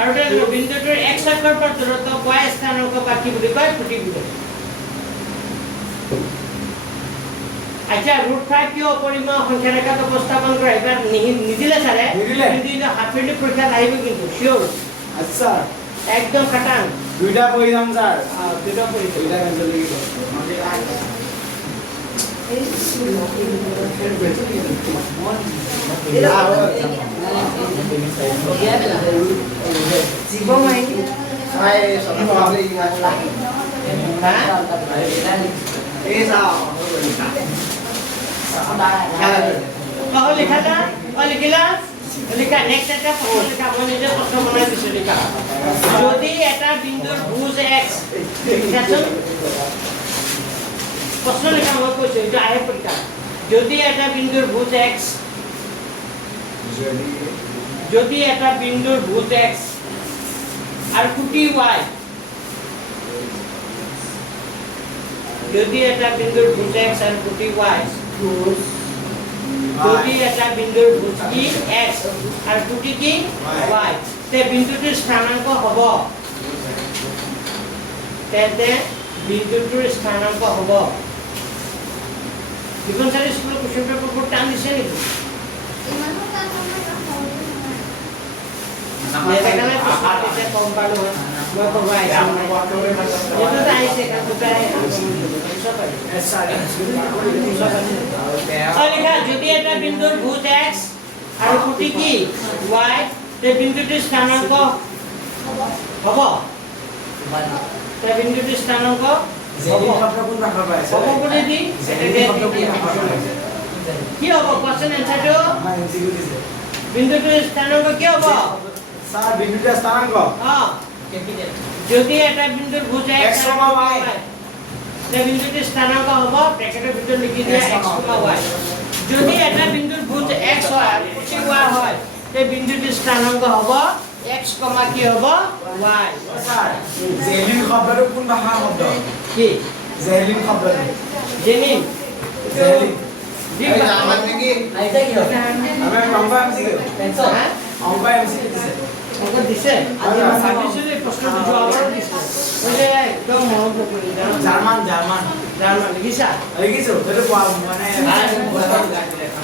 আৰু এটা বিন্দুটোৰ x কৰপাৰ দূৰত্বক y স্থানাংক বা কি বুলি কয় কুটি বোলে আচ্ছা √5 কিয় অপৰিমেয় সংখ্যা ৰেখাত উপস্থাপন কৰা এবাৰ নিদিলে ছাৰে কিন্তু হাফিলি পৰীক্ষাত আহিব কিন্তু শিওৰ আচ্ছা একদম খাটাং দুইটা কই দাম স্যাৰ দুটা দুইটা ক্যান্সেল হয়ে গেল যদি এটা বিন্দুৰ ভুজ x প্ৰশ্ন লেখা মই কৈছো এটা আহে পৰীক্ষা যদি এটা বিন্দুৰ ভুজ x আৰু কুটি y যদি এটা বিন্দুৰ ভুজ x আৰু কুটি y যদি এটা বিন্দুৰ ভুজ কি x আৰু কুটি কি y তে বিন্দুটোৰ স্থানাংক হ'ব তেন্তে বিন্দুটোৰ স্থানাংক হ'ব যিকোন চাৰি স্কুলৰ কোৱেশ্চন পেপাৰবোৰ টান দিছে নেকি নেদেখালে পিছত কম পালো মই কবাই এইটো আহিছে লিখা যদি এটা বিন্দুৰ ভুজ x আৰু কুটি কি y তে বিন্দুটোৰ স্থানাংক হ'ব তে বিন্দুটোৰ স্থানাংক কি হ'ব কোৱেশ্চন এনসাৰটো বিন্দুটোৰ স্থানাংক কি হ'ব স্যাৰ বিন্দুটাৰ স্থানাঙ্ক যদি এটা বিন্দুৰ ভুজ x x সমান y তে বিন্দুটিৰ স্থানাংক হ'ব ব্ৰেকেটৰ ভিতৰত লিখি দিয়া x, y যদি এটা বিন্দুৰ ভুজ x হয় খুঁটি y হয় তে বিন্দুটিৰ স্থানাংক হ'ব x, কি হ'ব y স্যাৰ জেলিন শব্দটো কোন ভাষাৰ শব্দ কি জেলিন শব্দটো জেনিন জেলিন জার্মান নাকি আইতা কি হবে আমি অংক এমসি হা অংক এমসি দিছে অংক দিছে আজি মই ভাবিছিলো এই প্ৰশ্নটো জবাবো দিছে ওলে একদম মনত পৰি জানো জাৰ্মান জাৰ্মান জাৰ্মান লিখিছা লিখিছো সেইটো কোৱা মানে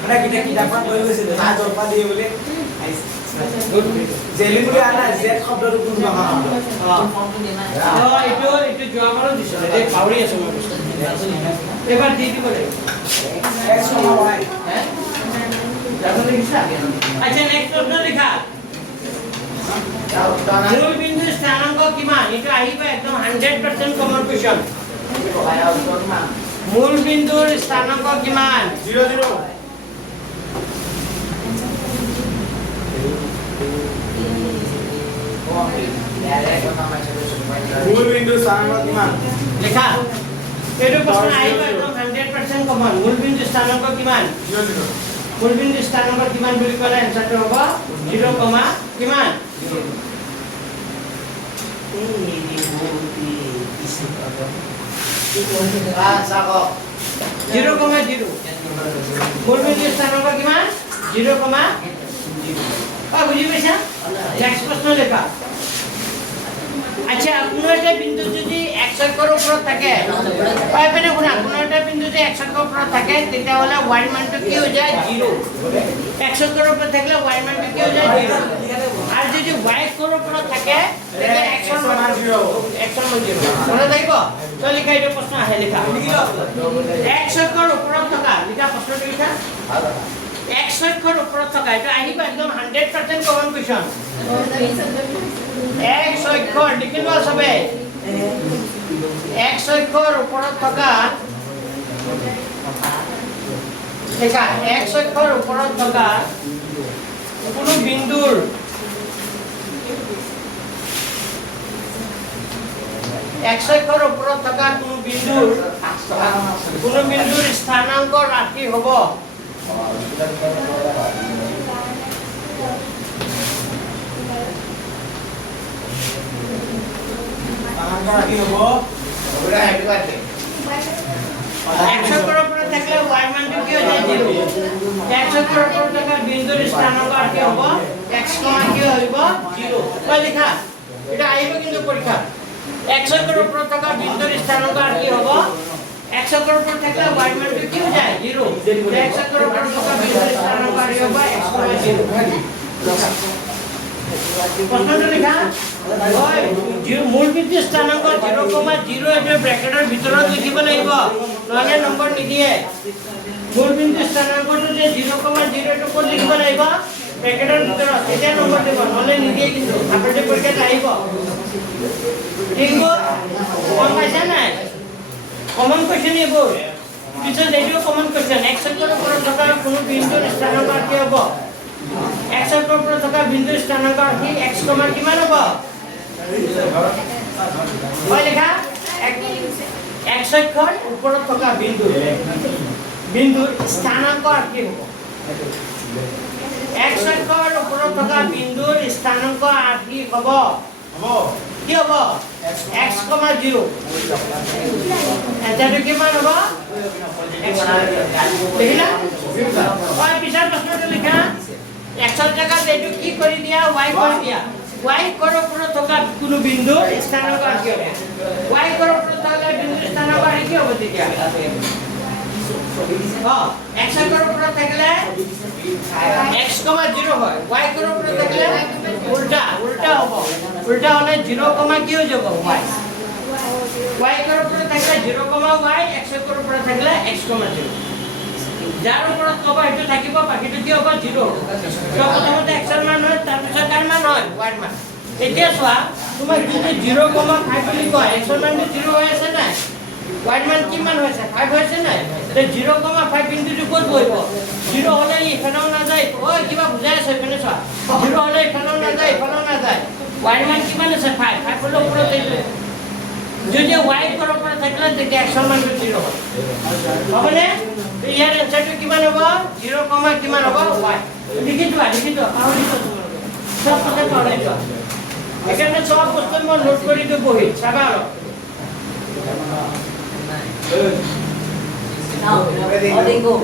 মানে কিতাপখন লৈ গৈছিল তাৰ জলপা দিয়ে বুলি জেলিন বুলি আনা জেড শব্দটো কোন ভাষাৰ শব্দ এইটো জবাবো দিছে এই পাউৰি আছো মই বস্তু এবাৰ দি দিব লাগিব x, y হ্যাঁ জানো লিখিছা আচ্ছা নেক্সট প্ৰশ্ন লিখা মূল বিন্দুৰ স্থানাংক কিমান এটা আহিব একদম 100% কমন কোৱেশ্চন মূল বিন্দুৰ স্থানাংক কিমান 0 0 মূল বিন্দু স্থানাংক কিমান লিখা এইটো প্ৰশ্ন আহিব একদম 100% কমন মূল বিন্দুৰ স্থানাংক কিমান 0 0 মূল বিন্দুৰ স্থানাংক কিমান বুলি ক'লে এনসাৰটো হ'ব 0, কিমান Sako. 0, মূল বিন্দুৰ স্থানাংক কিমান 0, বুজি পাইছা নেক্সট প্ৰশ্ন লিখা আচ্ছা কোনো এটা বিন্দু যদি x অক্ষৰ ওপৰত থাকে পাইপেনে শুনা কোনো এটা বিন্দু যদি x অক্ষৰ ওপৰত থাকে তেতিয়াহ'লে y মানটো কি হৈ যায় 0 x অক্ষৰ ওপৰত থাকিলে y মানটো কি হৈ যায় 0 আৰু যদি y অক্ষৰ ওপৰত থাকে তেতিয়া x ৰ মান 0 x ৰ মান 0 মনত থাকিব তো লিখা এইটো প্ৰশ্ন আহে লিখা x অক্ষৰ ওপৰত থকা লিখা প্ৰশ্নটো লিখা x অক্ষৰ ওপৰত থকা এটা আহিব একদম 100% কমন কোৱেশ্চন x অক্ষৰ লিখি লোৱা সবে x অক্ষৰ ওপৰত থকা দেখা x অক্ষৰ ওপৰত থকা কোনো বিন্দুৰ x অক্ষৰ ওপৰত থকা কোনো বিন্দুৰ স্থানাংক ৰাশি হ'ব স্থানাংক কি হ'ব Udah happy birthday. x অক্ষৰ ওপৰত থাকিলে y মানটো কি হৈ যায় 0 x অক্ষৰ ওপৰত থকা বিন্দুৰ স্থানাংক কি হ'ব x, কি হ'ব 0 কই লিখা এটা আহিব কিন্তু পৰীক্ষা x অক্ষৰ ওপৰত থকা বিন্দুৰ স্থানাংক কি হ'ব x অক্ষৰ ওপৰত থাকিলে y মানটো কি হৈ যায় 0 x অক্ষৰ ওপৰত থকা বিন্দুৰ স্থানাংক কি হ'ব x, 0 প্ৰশ্নটো লিখা মূল বিন্দুৰ স্থানাংক 0, এটা ব্ৰেকেটৰ ভিতৰত লিখিব লাগিব নহলে নম্বৰ নিদিয়ে মূল বিন্দুৰ স্থানাংকটো যে 0, এটো ক'ত লিখিব লাগিব ব্ৰেকেটৰ ভিতৰত তেতিয়া নম্বৰ দিব নহলে নিদিয়ে কিন্তু আপুনি পৰীক্ষাত আহিব ঠিক গম পাইছা নাই কমন কোৱেশ্চন এইবোৰ পিছত এইটো কমন কোৱেশ্চন x অক্ষৰ ওপৰত থকা কোনো বিন্দুৰ স্থানাংক কি হ'ব x অক্ষৰ ওপৰত থকা বিন্দুৰ স্থানাংক কি x, কিমান হ'ব হয় লিখা x অক্ষৰ ওপৰত থকা বিন্দুৰ স্থানাংক কি হ'ব x অক্ষৰ ওপৰত থকা বিন্দুৰ স্থানাংক কি হ'ব কি হ'ব x, 0 এটাটো কিমান হ'ব দেখিলা হয় পিছৰ প্ৰশ্নটো লিখা x ৰ জায়গাত এইটো কি কৰি দিয়া y কৰি দিয়া y কৰ ওপৰত থকা কোনো বিন্দুৰ স্থানাংক কি হ'ব y কৰ ওপৰত থকা বিন্দুৰ স্থানাংক কি হ'ব তেতিয়া x কৰ ওপৰত থাকিলে x, 0 হয় y কৰ ওপৰত থাকিলে উল্টা হ'ব উল্টা হলে 0, কি হৈ যাব y কৰ ওপৰত থাকিলে 0, y x কৰ ওপৰত থাকিলে x, 0 যাৰ ওপৰত কব এটো থাকিব বাকিটো কি হ'ব 0 তো প্ৰথমতে x ৰ মান হয় তাৰ পিছত কাৰ মান হয় y ৰ মান এতিয়া চোৱা তোমাক যদি 0,5 বুলি কয় x ৰ মানটো 0 হৈ আছে নাই y ৰ মান কিমান হৈছে 5 হৈছে নাই তে 0,5 বিন্দুটো ক'ত বহিব 0 হলে ইফালেও নাযায় কিবা বুজাই আছে এখানে চোৱা 0 হলে ইফালেও নাযায় y ৰ মান কিমান আছে 5 হলে ওপৰত এইটো যদি y ওপৰৰ পৰা থাকিলে তেতিয়া x ৰ মানটো 0 হ'ব হ'বনে ইয়াৰ এনসাৰটো কিমান হ'ব 0, কিমান হ'ব y লিখি থোৱা পাহৰি যোৱা সব কথা পাহৰি যোৱা এখানে সব বস্তু মই নোট কৰি দিও বহি চাবা আৰু Now, letting go.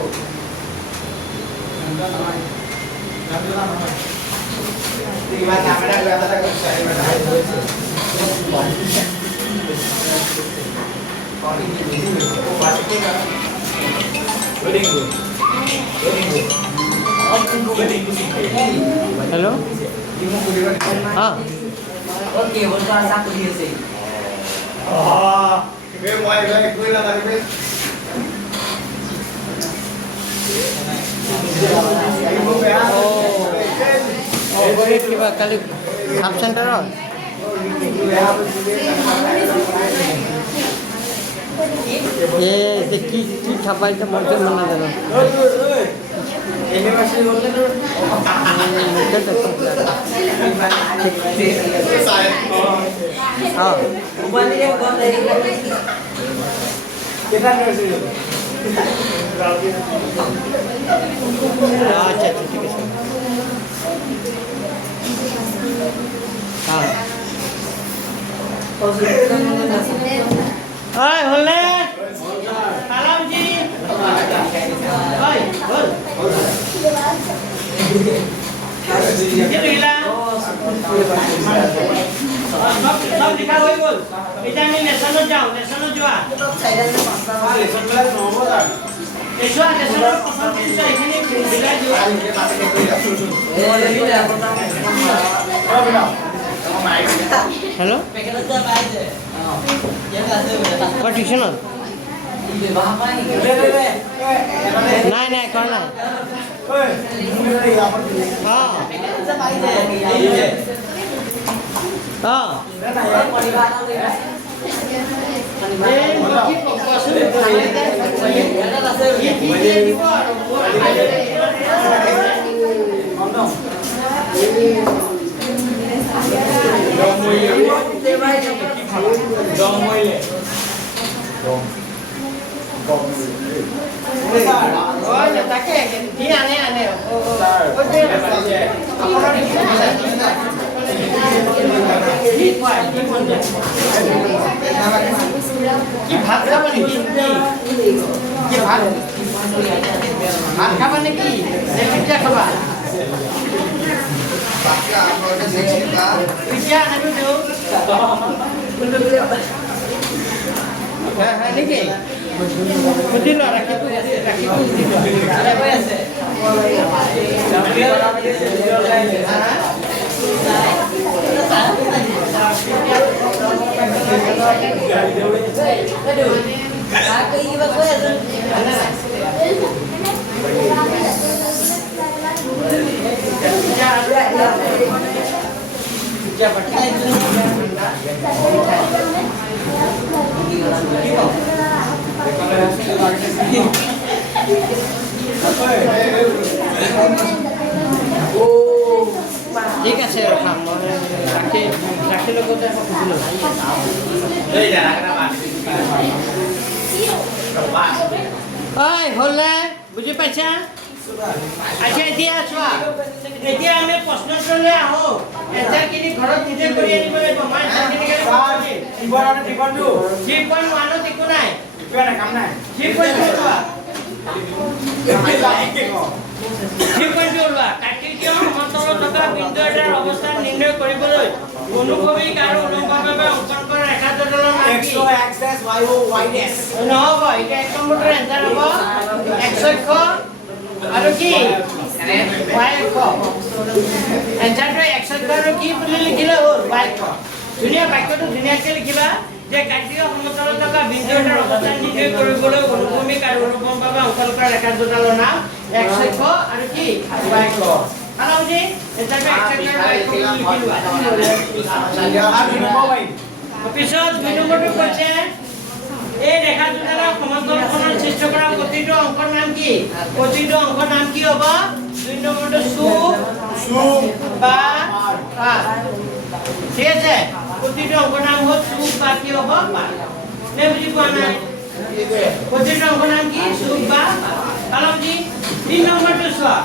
हेलो हाँ Okay, what's the answer to this? কিবা কালি সাব চেণ্টাৰত কি কি থাপাইছে মই মনে নাজানো আচ্ছা ঠিক আছে ঐ হলনে কালামজি ঐ হল কি লিখিলা সব লিখা হৈ গ'ল এতিয়া আমি লেচনত যাওঁ লেচনত যোৱা লেচনৰ প্ৰথম এইখিনি বিলাই দিওঁ হেল্ল' টিউশ্যনত নাই নাই কৰা নাই তাকে কি আনে কি ভাত খাবা নেকি কি ভাত খাবা নেকি পিজ্জা খাবা পিজ্জা আনিব দিওঁ হ্যাঁ নেকি সুধিল ৰাখিব আছে ঠিক আছে খাম ৰাখি লগতে ঐ হ'লনে বুজি পাইছা আচ্ছা এতিয়া চোৱা এতিয়া আমি প্ৰশ্নোত্তৰলৈ আহোঁ এনচাৰখিনি ঘৰত নিজে কৰি আনিব লাগিব মই এনচাৰখিনি কেনেকৈ 3.1ত একো নাই 3.2 চোৱা 3.2 ওলোৱা কাৰ্টেশীয় সমান্তৰালত থকা বিন্দু এটাৰ অৱস্থান নিৰ্ণয় কৰিবলৈ অনুভৱিক আৰু উলম্বভাৱে অংকন কৰা ৰেখাটোৰ নাম কি নহ'ব এতিয়া 1 নম্বৰটোৰ এনচাৰ হ'ব x অক্ষ আৰু কি y অক্ষ এনচাৰটো x অক্ষ আৰু কি বুলি লিখিলে হ'ল y অক্ষ ধুনীয়া বাক্যটো ধুনীয়াকৈ লিখিবা যে কাৰ্টেশীয় সমান্তৰালত থকা বিন্দু এটাৰ অৱস্থান নিৰ্ণয় কৰিবলৈ অনুভূমিক আৰু উলম্বভাৱে অংকন কৰা ৰেখা দুডালৰ নাম x অক্ষ আৰু কি y অক্ষ আলাউজি এনচাৰটো x অক্ষ আৰু y অক্ষ লিখিলোৱা পিছত 2 নম্বৰটো কৈছে এই ৰেখা দুডালৰ সমান্তৰালখনৰ সৃষ্টি কৰা প্ৰতিটো অংকৰ নাম কি প্ৰতিটো অংকৰ নাম কি হ'ব 2 নম্বৰটো চুপ বা ঠিক আছে প্ৰতিটো অংকৰ নাম হ'ল চুক বা কি হ'ব বা নে বুজি পোৱা নাই প্ৰতিটো অংকৰ নাম কি চুক বা কালমজি 3 নম্বৰটো চোৱা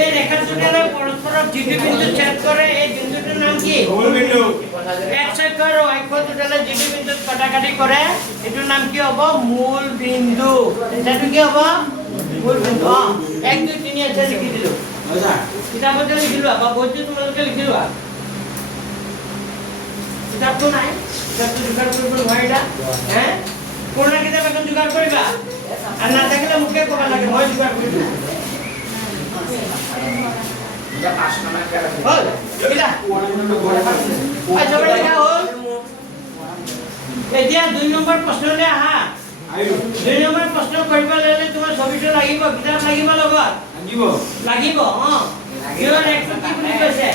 এই ৰেখাটোৰে পৰস্পৰৰ যিটো বিন্দু ছেদ কৰে এই বিন্দুটোৰ নাম কি মূল বিন্দু x অক্ষ আৰু y অক্ষটোৰে যিটো বিন্দুত কটাকাটি কৰে এইটোৰ নাম কি হ'ব মূল বিন্দু এটাটো কি হ'ব মূল বিন্দু 1 2 3 আছে লিখি দিলো আচ্ছা কিতাপতে লিখিলো বা বইটো তোমালোকে লিখিলো কিতাপটো নাই কিতাপটো যোগাৰ কৰিব নোৱাৰিলা হে পুৰণা কিতাপ এখন যোগাৰ কৰিবা আৰু নাথাকিলে মোকে ক'ব লাগে মই যোগাৰ কৰি দিম এটা 5 নম্বর করে হ'ল কিলা আচ্ছা বলে লিখা হ'ল এতিয়া 2 নম্বৰ প্ৰশ্নলৈ আহা আইলো 2 নম্বৰ প্ৰশ্ন কৰিব ল'লে তোমাৰ ছবিটো লাগিব কিতাপ লাগিব লগত লাগিব কিয় একটো কি বুলি কৈছে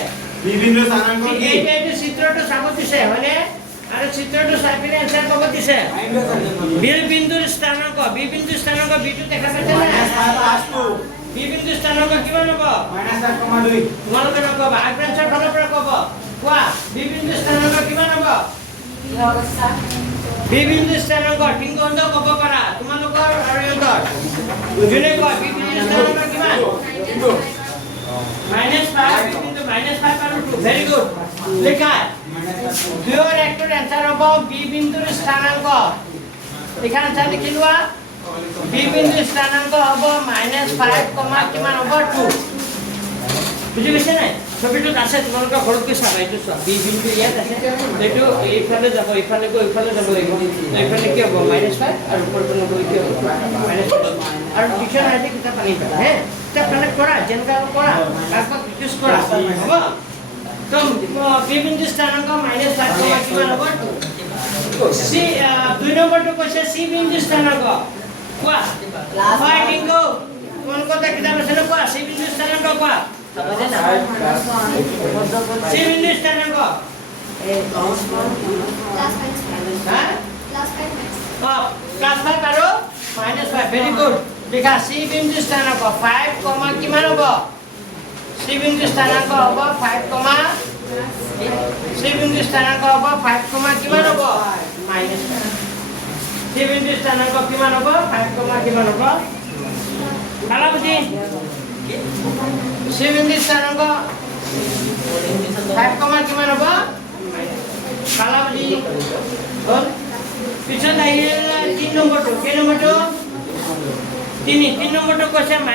বিভিন্ন স্থানাঙ্ক কি এইটো চিত্ৰটো চাব দিছে হয়নে আৰু চিত্ৰটো চাই পিনে এনসাৰ ক'ব দিছে বি বিন্দুৰ স্থানাঙ্ক বি বিন্দুৰ স্থানাঙ্ক বিটো দেখা পাইছে না বি বিন্দুৰ স্থানাঙ্ক কিমান হ'ব -7,2 তোমালোকে নকবা আগ্ৰাঞ্চৰ ফালৰ পৰা ক'ব কোৱা বি বিন্দুৰ স্থানাঙ্ক কিমান হ'ব বি বিন্দুৰ স্থানাঙ্ক তিংগন্ধ ক'ব পাৰা তোমালোকৰ আৰু ইহঁতৰ যোনে কোৱা বি বিন্দুৰ স্থানাঙ্ক কিমান -5 বি বিন্দু -5 আৰু 2 ভেৰি গুড লিখা দুয়ৰ একটোৰ এনসাৰ হ'ব বি বিন্দুৰ স্থানাঙ্ক লিখা আনসাৰ লিখি লোৱা বি বিন্দুৰ স্থানাঙ্ক হ'ব -5, কিমান হ'ব 2 বুজি পাইছে নাই ছবিটোত আছে তোমালোকে ঘৰত গৈ চাবা এইটো চোৱা বি বিন্দু ইয়াত আছে এইটো এইফালে যাব এইফালে গৈ এইফালে যাব এইফালে কি হ'ব -5 আৰু ওপৰটো গৈ কি হ'ব -5 আৰু টিচাৰ আজি কিতাপ আনিবা হে কিতাপ কালেক্ট কৰা যেনকা কৰা কাকবা ইউজ কৰা হ'ব তো বি বিন্দু স্থানাঙ্ক -5, কিমান হ'ব 2 সি 2 নম্বৰটো কৈছে সি বিন্দু স্থানাঙ্ক কোৱা হয় টিংগো তোমালোকৰ কিতাপ আছে ন কোৱা সি বিন্দু স্থানাঙ্ক কোৱা সি বিন্দু স্থানাঙ্ক +5 আৰু -5 ভেৰি গুড লিখা সি বিন্দু স্থানাঙ্ক 5, কিমান হ'ব সি বিন্দু স্থানাঙ্ক হ'ব 5, সি বিন্দু স্থানাঙ্ক হ'ব 5, কিমান হ'ব -5 সি বিন্দু স্থানাঙ্ক কিমান হ'ব 5, কিমান হ'ব ভালা বুজি সি বিন্দু স্থানাঙ্ক 5, কিমান হ'ব ভালা বুজি হ'ল পিছত আহিলে 3 নম্বৰটো কি নম্বৰটো 3 নম্বৰটো কৈছে -3,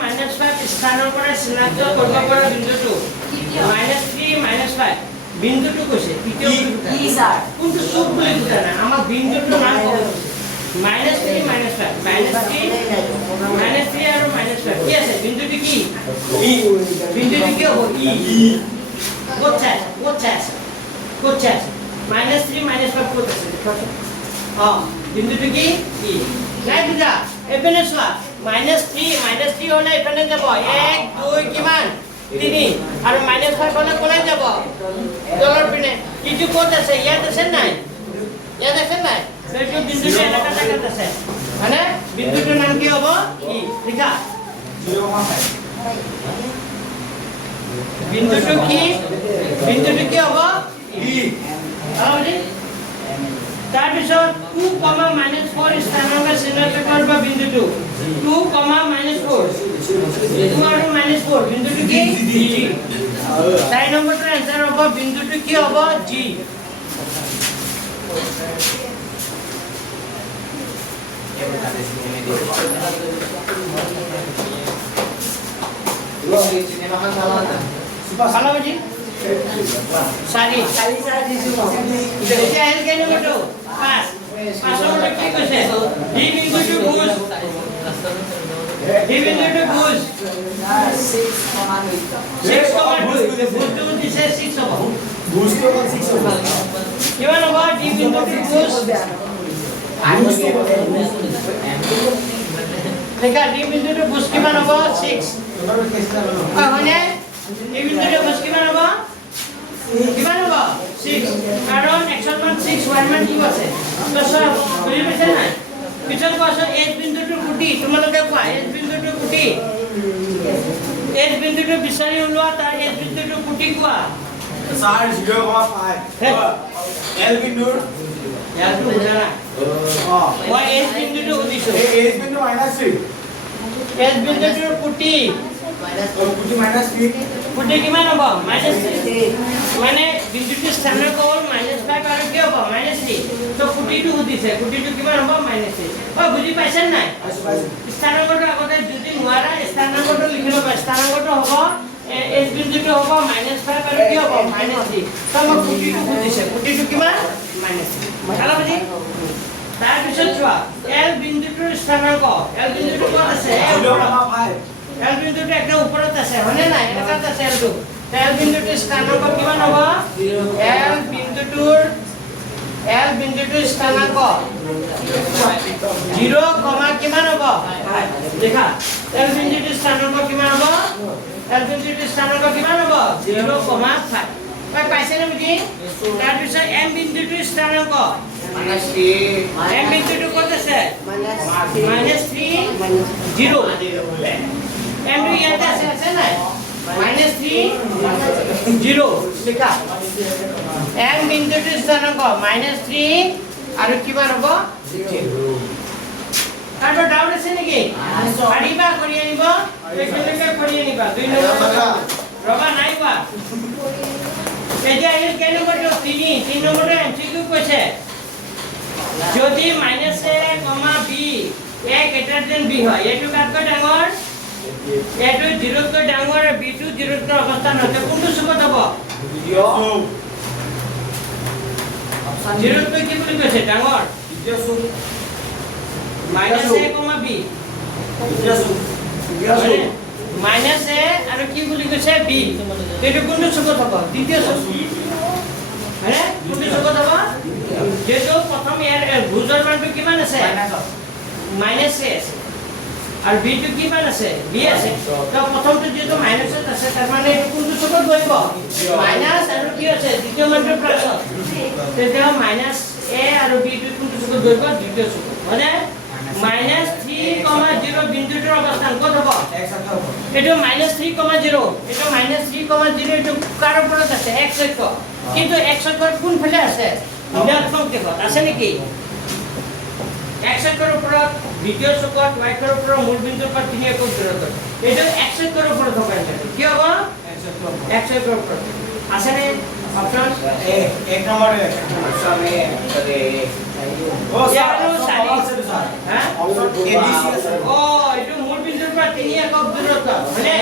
-5 স্থানৰ পৰা চিনাক্ত কৰিব পৰা বিন্দুটো -3, -5 বিন্দুটো কৈছে তৃতীয় কি স্যাৰ কোনটো চুক বুলি বুজা নাই আমাৰ বিন্দুটো নাম -3, -5 আৰু -5 কি আছে বিন্দুটো কি বিন্দুটো কি হ'ব ক'ত আছে -3, -5 ক'ত আছে বিন্দুটো কি নাই বুজা এপিনে চোৱা -3 হ'লে এপিনে যাব 1 2 কিমান 3 আৰু -5 হ'লে ক'লৈ যাব তলৰ পিনে ইটো ক'ত আছে ইয়াত আছে নাই এইটো বিন্দুটো এনেকা জাগাত আছে মানে বিন্দুটোৰ নাম কি হ'ব লিখা 0,5 বিন্দুটো কি হ'ব তাৰপিছত 2, -4 স্থানাঙ্ক চিহ্নিত কৰিব বিন্দুটো 2, -4 2 আৰু -4 বিন্দুটো কি জি 4 নম্বৰটোৰ এনসাৰ হ'ব বিন্দুটো কি হ'ব জি সিনেমাখন চালা না ভালো বুজি সারি এতিয়া আহিল কেই নম্বৰটো 5 নম্বৰটো কি কৈছে ডি বিন্দুটো বুজ ডি বিন্দুটো বুজ 6,2 বুজটো দিছে 6 হ'ব বুজটো 6 হ'ব কিমান হ'ব ডি বিন্দুটো বুজ দেখা ডি বিন্দুটো বুজ কিমান হ'ব 6 হয়নে ডি বিন্দুটো বুজ কিমান হ'ব 6 কাৰণ x1 6 y1 কি আছে তো সব বুজি পাইছে না পিছত কোৱাছো h বিন্দুটো কুটি তোমালোকে কোৱা h বিন্দুটো কুটি h বিন্দুটো বিচাৰি ওলোৱা তাৰ h বিন্দুটো কুটি কোৱা স্যাৰ 0,5 এল বিন্দুৰ ইয়াতো বুজা নাই মই এছ বিন্দুটো সুধিছো এই এস বিন্দু -3 এছ বিন্দুটোৰ কুটি কুটি -3 কুটি কিমান হ'ব -3 মানে বিন্দুটোৰ স্থানাংক হ'ল -5 আৰু কি হ'ব -3 তো কুটিটো সুধিছে কুটিটো কিমান হ'ব -3 অ বুজি পাইছেন নাই স্থানাংকটো আগতে যদি নোৱাৰা স্থানাংকটো লিখি ল'ব স্থানাংকটো হ'ব এছ বিন্দুটো হ'ব -5 আৰু কি হ'ব -3 তো মই কুটিটো সুধিছে কুটিটো কিমান -3 ভাল বুজি তাৰ পিছত চোৱা এল বিন্দুটোৰ স্থানাংক এল বিন্দুটো ক'ত আছে 0,5 এল বিন্দুটো একদম ওপৰত আছে হয়নে নাই এনেকাত আছে এলটো এল বিন্দুটোৰ স্থানাংক কিমান হ'ব এল বিন্দুটোৰ স্থানাংক 0, কিমান হ'ব দেখা এল বিন্দুটোৰ স্থানাংক কিমান হ'ব এল বিন্দুটোৰ স্থানাংক কিমান হ'ব 0,5 পাইছে নে বুজি তাৰ পিছত এম বিন্দুটোৰ স্থানাংক এম বিন্দুটো ক'ত আছে -3 0 এম টু ইয়াতে আছে নাই -3 0 লিখা এম বিন্দুটোৰ স্থানাংক -3 আৰু কিমান হ'ব 0 কাৰো ডাউট আছে নেকি পাৰিবা কৰি আনিব একেলগে কৰি আনিবা 2 নম্বৰ ৰবা নাই পা এতিয়া এই কে নম্বৰটো 3 নম্বৰটো এমসিকিউ কৈছে যদি -a, b a greater than b হয় এটো কাটকৈ ডাঙৰ এটো 0 কৈ ডাঙৰ আৰু b টো 0 কৈ অৱস্থান আছে কোনটো চুকত হ'ব 0 কৈ কি বুলি কৈছে ডাঙৰ দ্বিতীয় চুক -a, b -a আৰু কি বুলি কৈছে b এটো কোনটো চুকত হ'ব দ্বিতীয় চুক হয়নে কোনটো চুকত হ'ব যেটো প্ৰথম ইয়াৰ ভুজৰ মানটো কিমান আছে -a আছে আৰু b টো কিমান আছে b আছে তো প্ৰথমটো যেটো মাইনাছত আছে তাৰ মানে কোনটো চুকত বহিব মাইনাস আৰু কি আছে দ্বিতীয় মানটো প্লাস তেতিয়া -a আৰু b টো কোনটো চুকত বহিব দ্বিতীয় চুকত মানে -3, 0 বিন্দুটোৰ অৱস্থান ক'ত হ'ব এটো -3, 0 এটো -3, 0 এটো কাৰ ওপৰত আছে x অক্ষ কিন্তু x অক্ষৰ কোন ফালে আছে ঋণাত্মক দিশত আছে নেকি x অক্ষৰ ওপৰত দ্বিতীয় চুকত y অক্ষৰ ওপৰত মূল বিন্দুৰ পৰা 3 একক দূৰত্ব এটো x অক্ষৰ ওপৰত হ'ব কি হ'ব x অক্ষৰ ওপৰত আছে নে অপচন এ এক নম্বৰ অপচন এ ও স্যাৰ অপচন আছে স্যাৰ হ্যাঁ অপচন এবিসি আছে ও এটো মূল বিন্দুৰ পৰা 3 একক দূৰত্ব মানে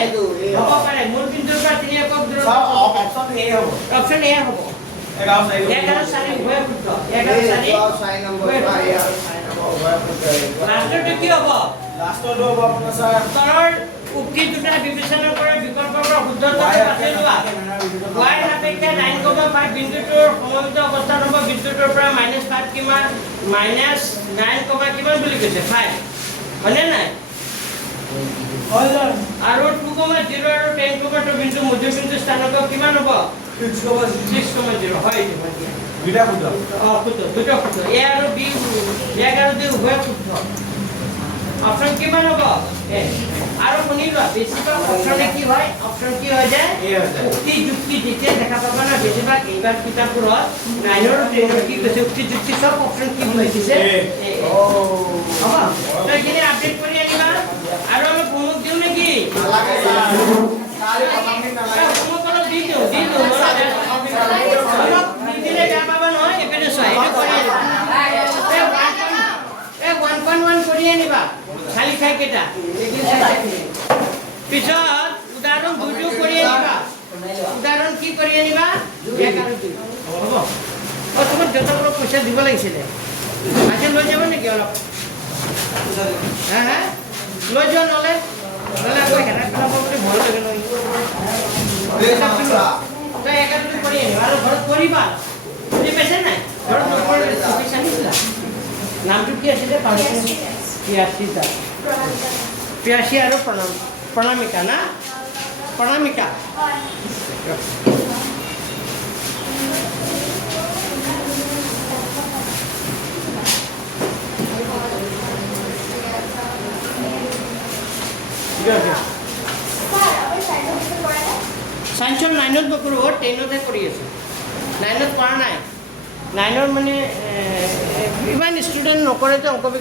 হ'ব পাৰে মূল বিন্দুৰ পৰা 3 একক দূৰত্ব স্যার অপচন এ হ'ব অপচন এ হ'ব 11 সারি উভয় শুদ্ধ 11 সারি 6 নম্বৰ লাষ্টটো কি হ'ব লাষ্টটো হ'ব আপোনাৰ স্যাৰ তলৰ উক্তি দুটা বিবেচনা কৰে বিকল্পৰ শুদ্ধতা বাছি লোৱা y সাপেক্ষে 9,5 বিন্দুটোৰ সমমিত অৱস্থান হ'ব বিন্দুটোৰ পৰা -5 কিমান -9, কিমান বুলি কৈছে 5 হয়নে নাই আৰু 2,0 আৰু 10,2 বিন্দু মধ্যবিন্দু স্থানাংক কিমান হ'ব 6,0 হয় এইটো দুটা শুদ্ধ শুদ্ধ দুটা শুদ্ধ এ আৰু বি এক আৰু দুই উভয় শুদ্ধ অপচন কিমান হ'ব এ আৰু শুনি লোৱা বেছিভাগ অপচনে কি হয় যে উক্তি যুক্তি যেতিয়া দেখা পাবা না বেছিভাগ এইবাৰ কিতাপবোৰত 9 আৰু 10 কি কৈছে উক্তি যুক্তি সব অপচন কি লিখিছে হ'ব তো এখিনি আপডেট কৰি আনিবা আৰু আমি হোমৱৰ্ক দিওঁ নেকি হোমৱৰ্ক অলপ দি দিওঁ দিলে বেয়া পাবা নহয় এপিনে চোৱা এইটো কৰি আনিবা 1.1 কৰি আনিবা খালি খাই কেইটা পিছত উদাহৰণ 2টো কৰি আনিবা উদাহৰণ কি কৰি আনিবা 1 আৰু 2 হ'ব তোমাক দেউতাকক পইচা দিব লাগিছিলে আজি লৈ যাব নেকি অলপ হা লৈ যোৱা নহ'লে আকৌ হেৰা পেলাব বুলি ভয় লাগে নহয় তই 1 আৰু 2 কৰি আনিবা আৰু ঘৰত কৰিবা বুজি পাইছে নাই ঘৰত নকৰিলে চিঠি আনিছিলা নামটো কি আছিলে প্ৰিয়াসী আৰু প্ৰণামিকা না প্ৰণামিকা ঠিক আছে ছায়েন্সৰ 9ত নকৰোঁ 10তে কৰি আছোঁ 9ত কৰা নাই 9ৰ মানে ইমান ষ্টুডেণ্ট নকৰে যে অংক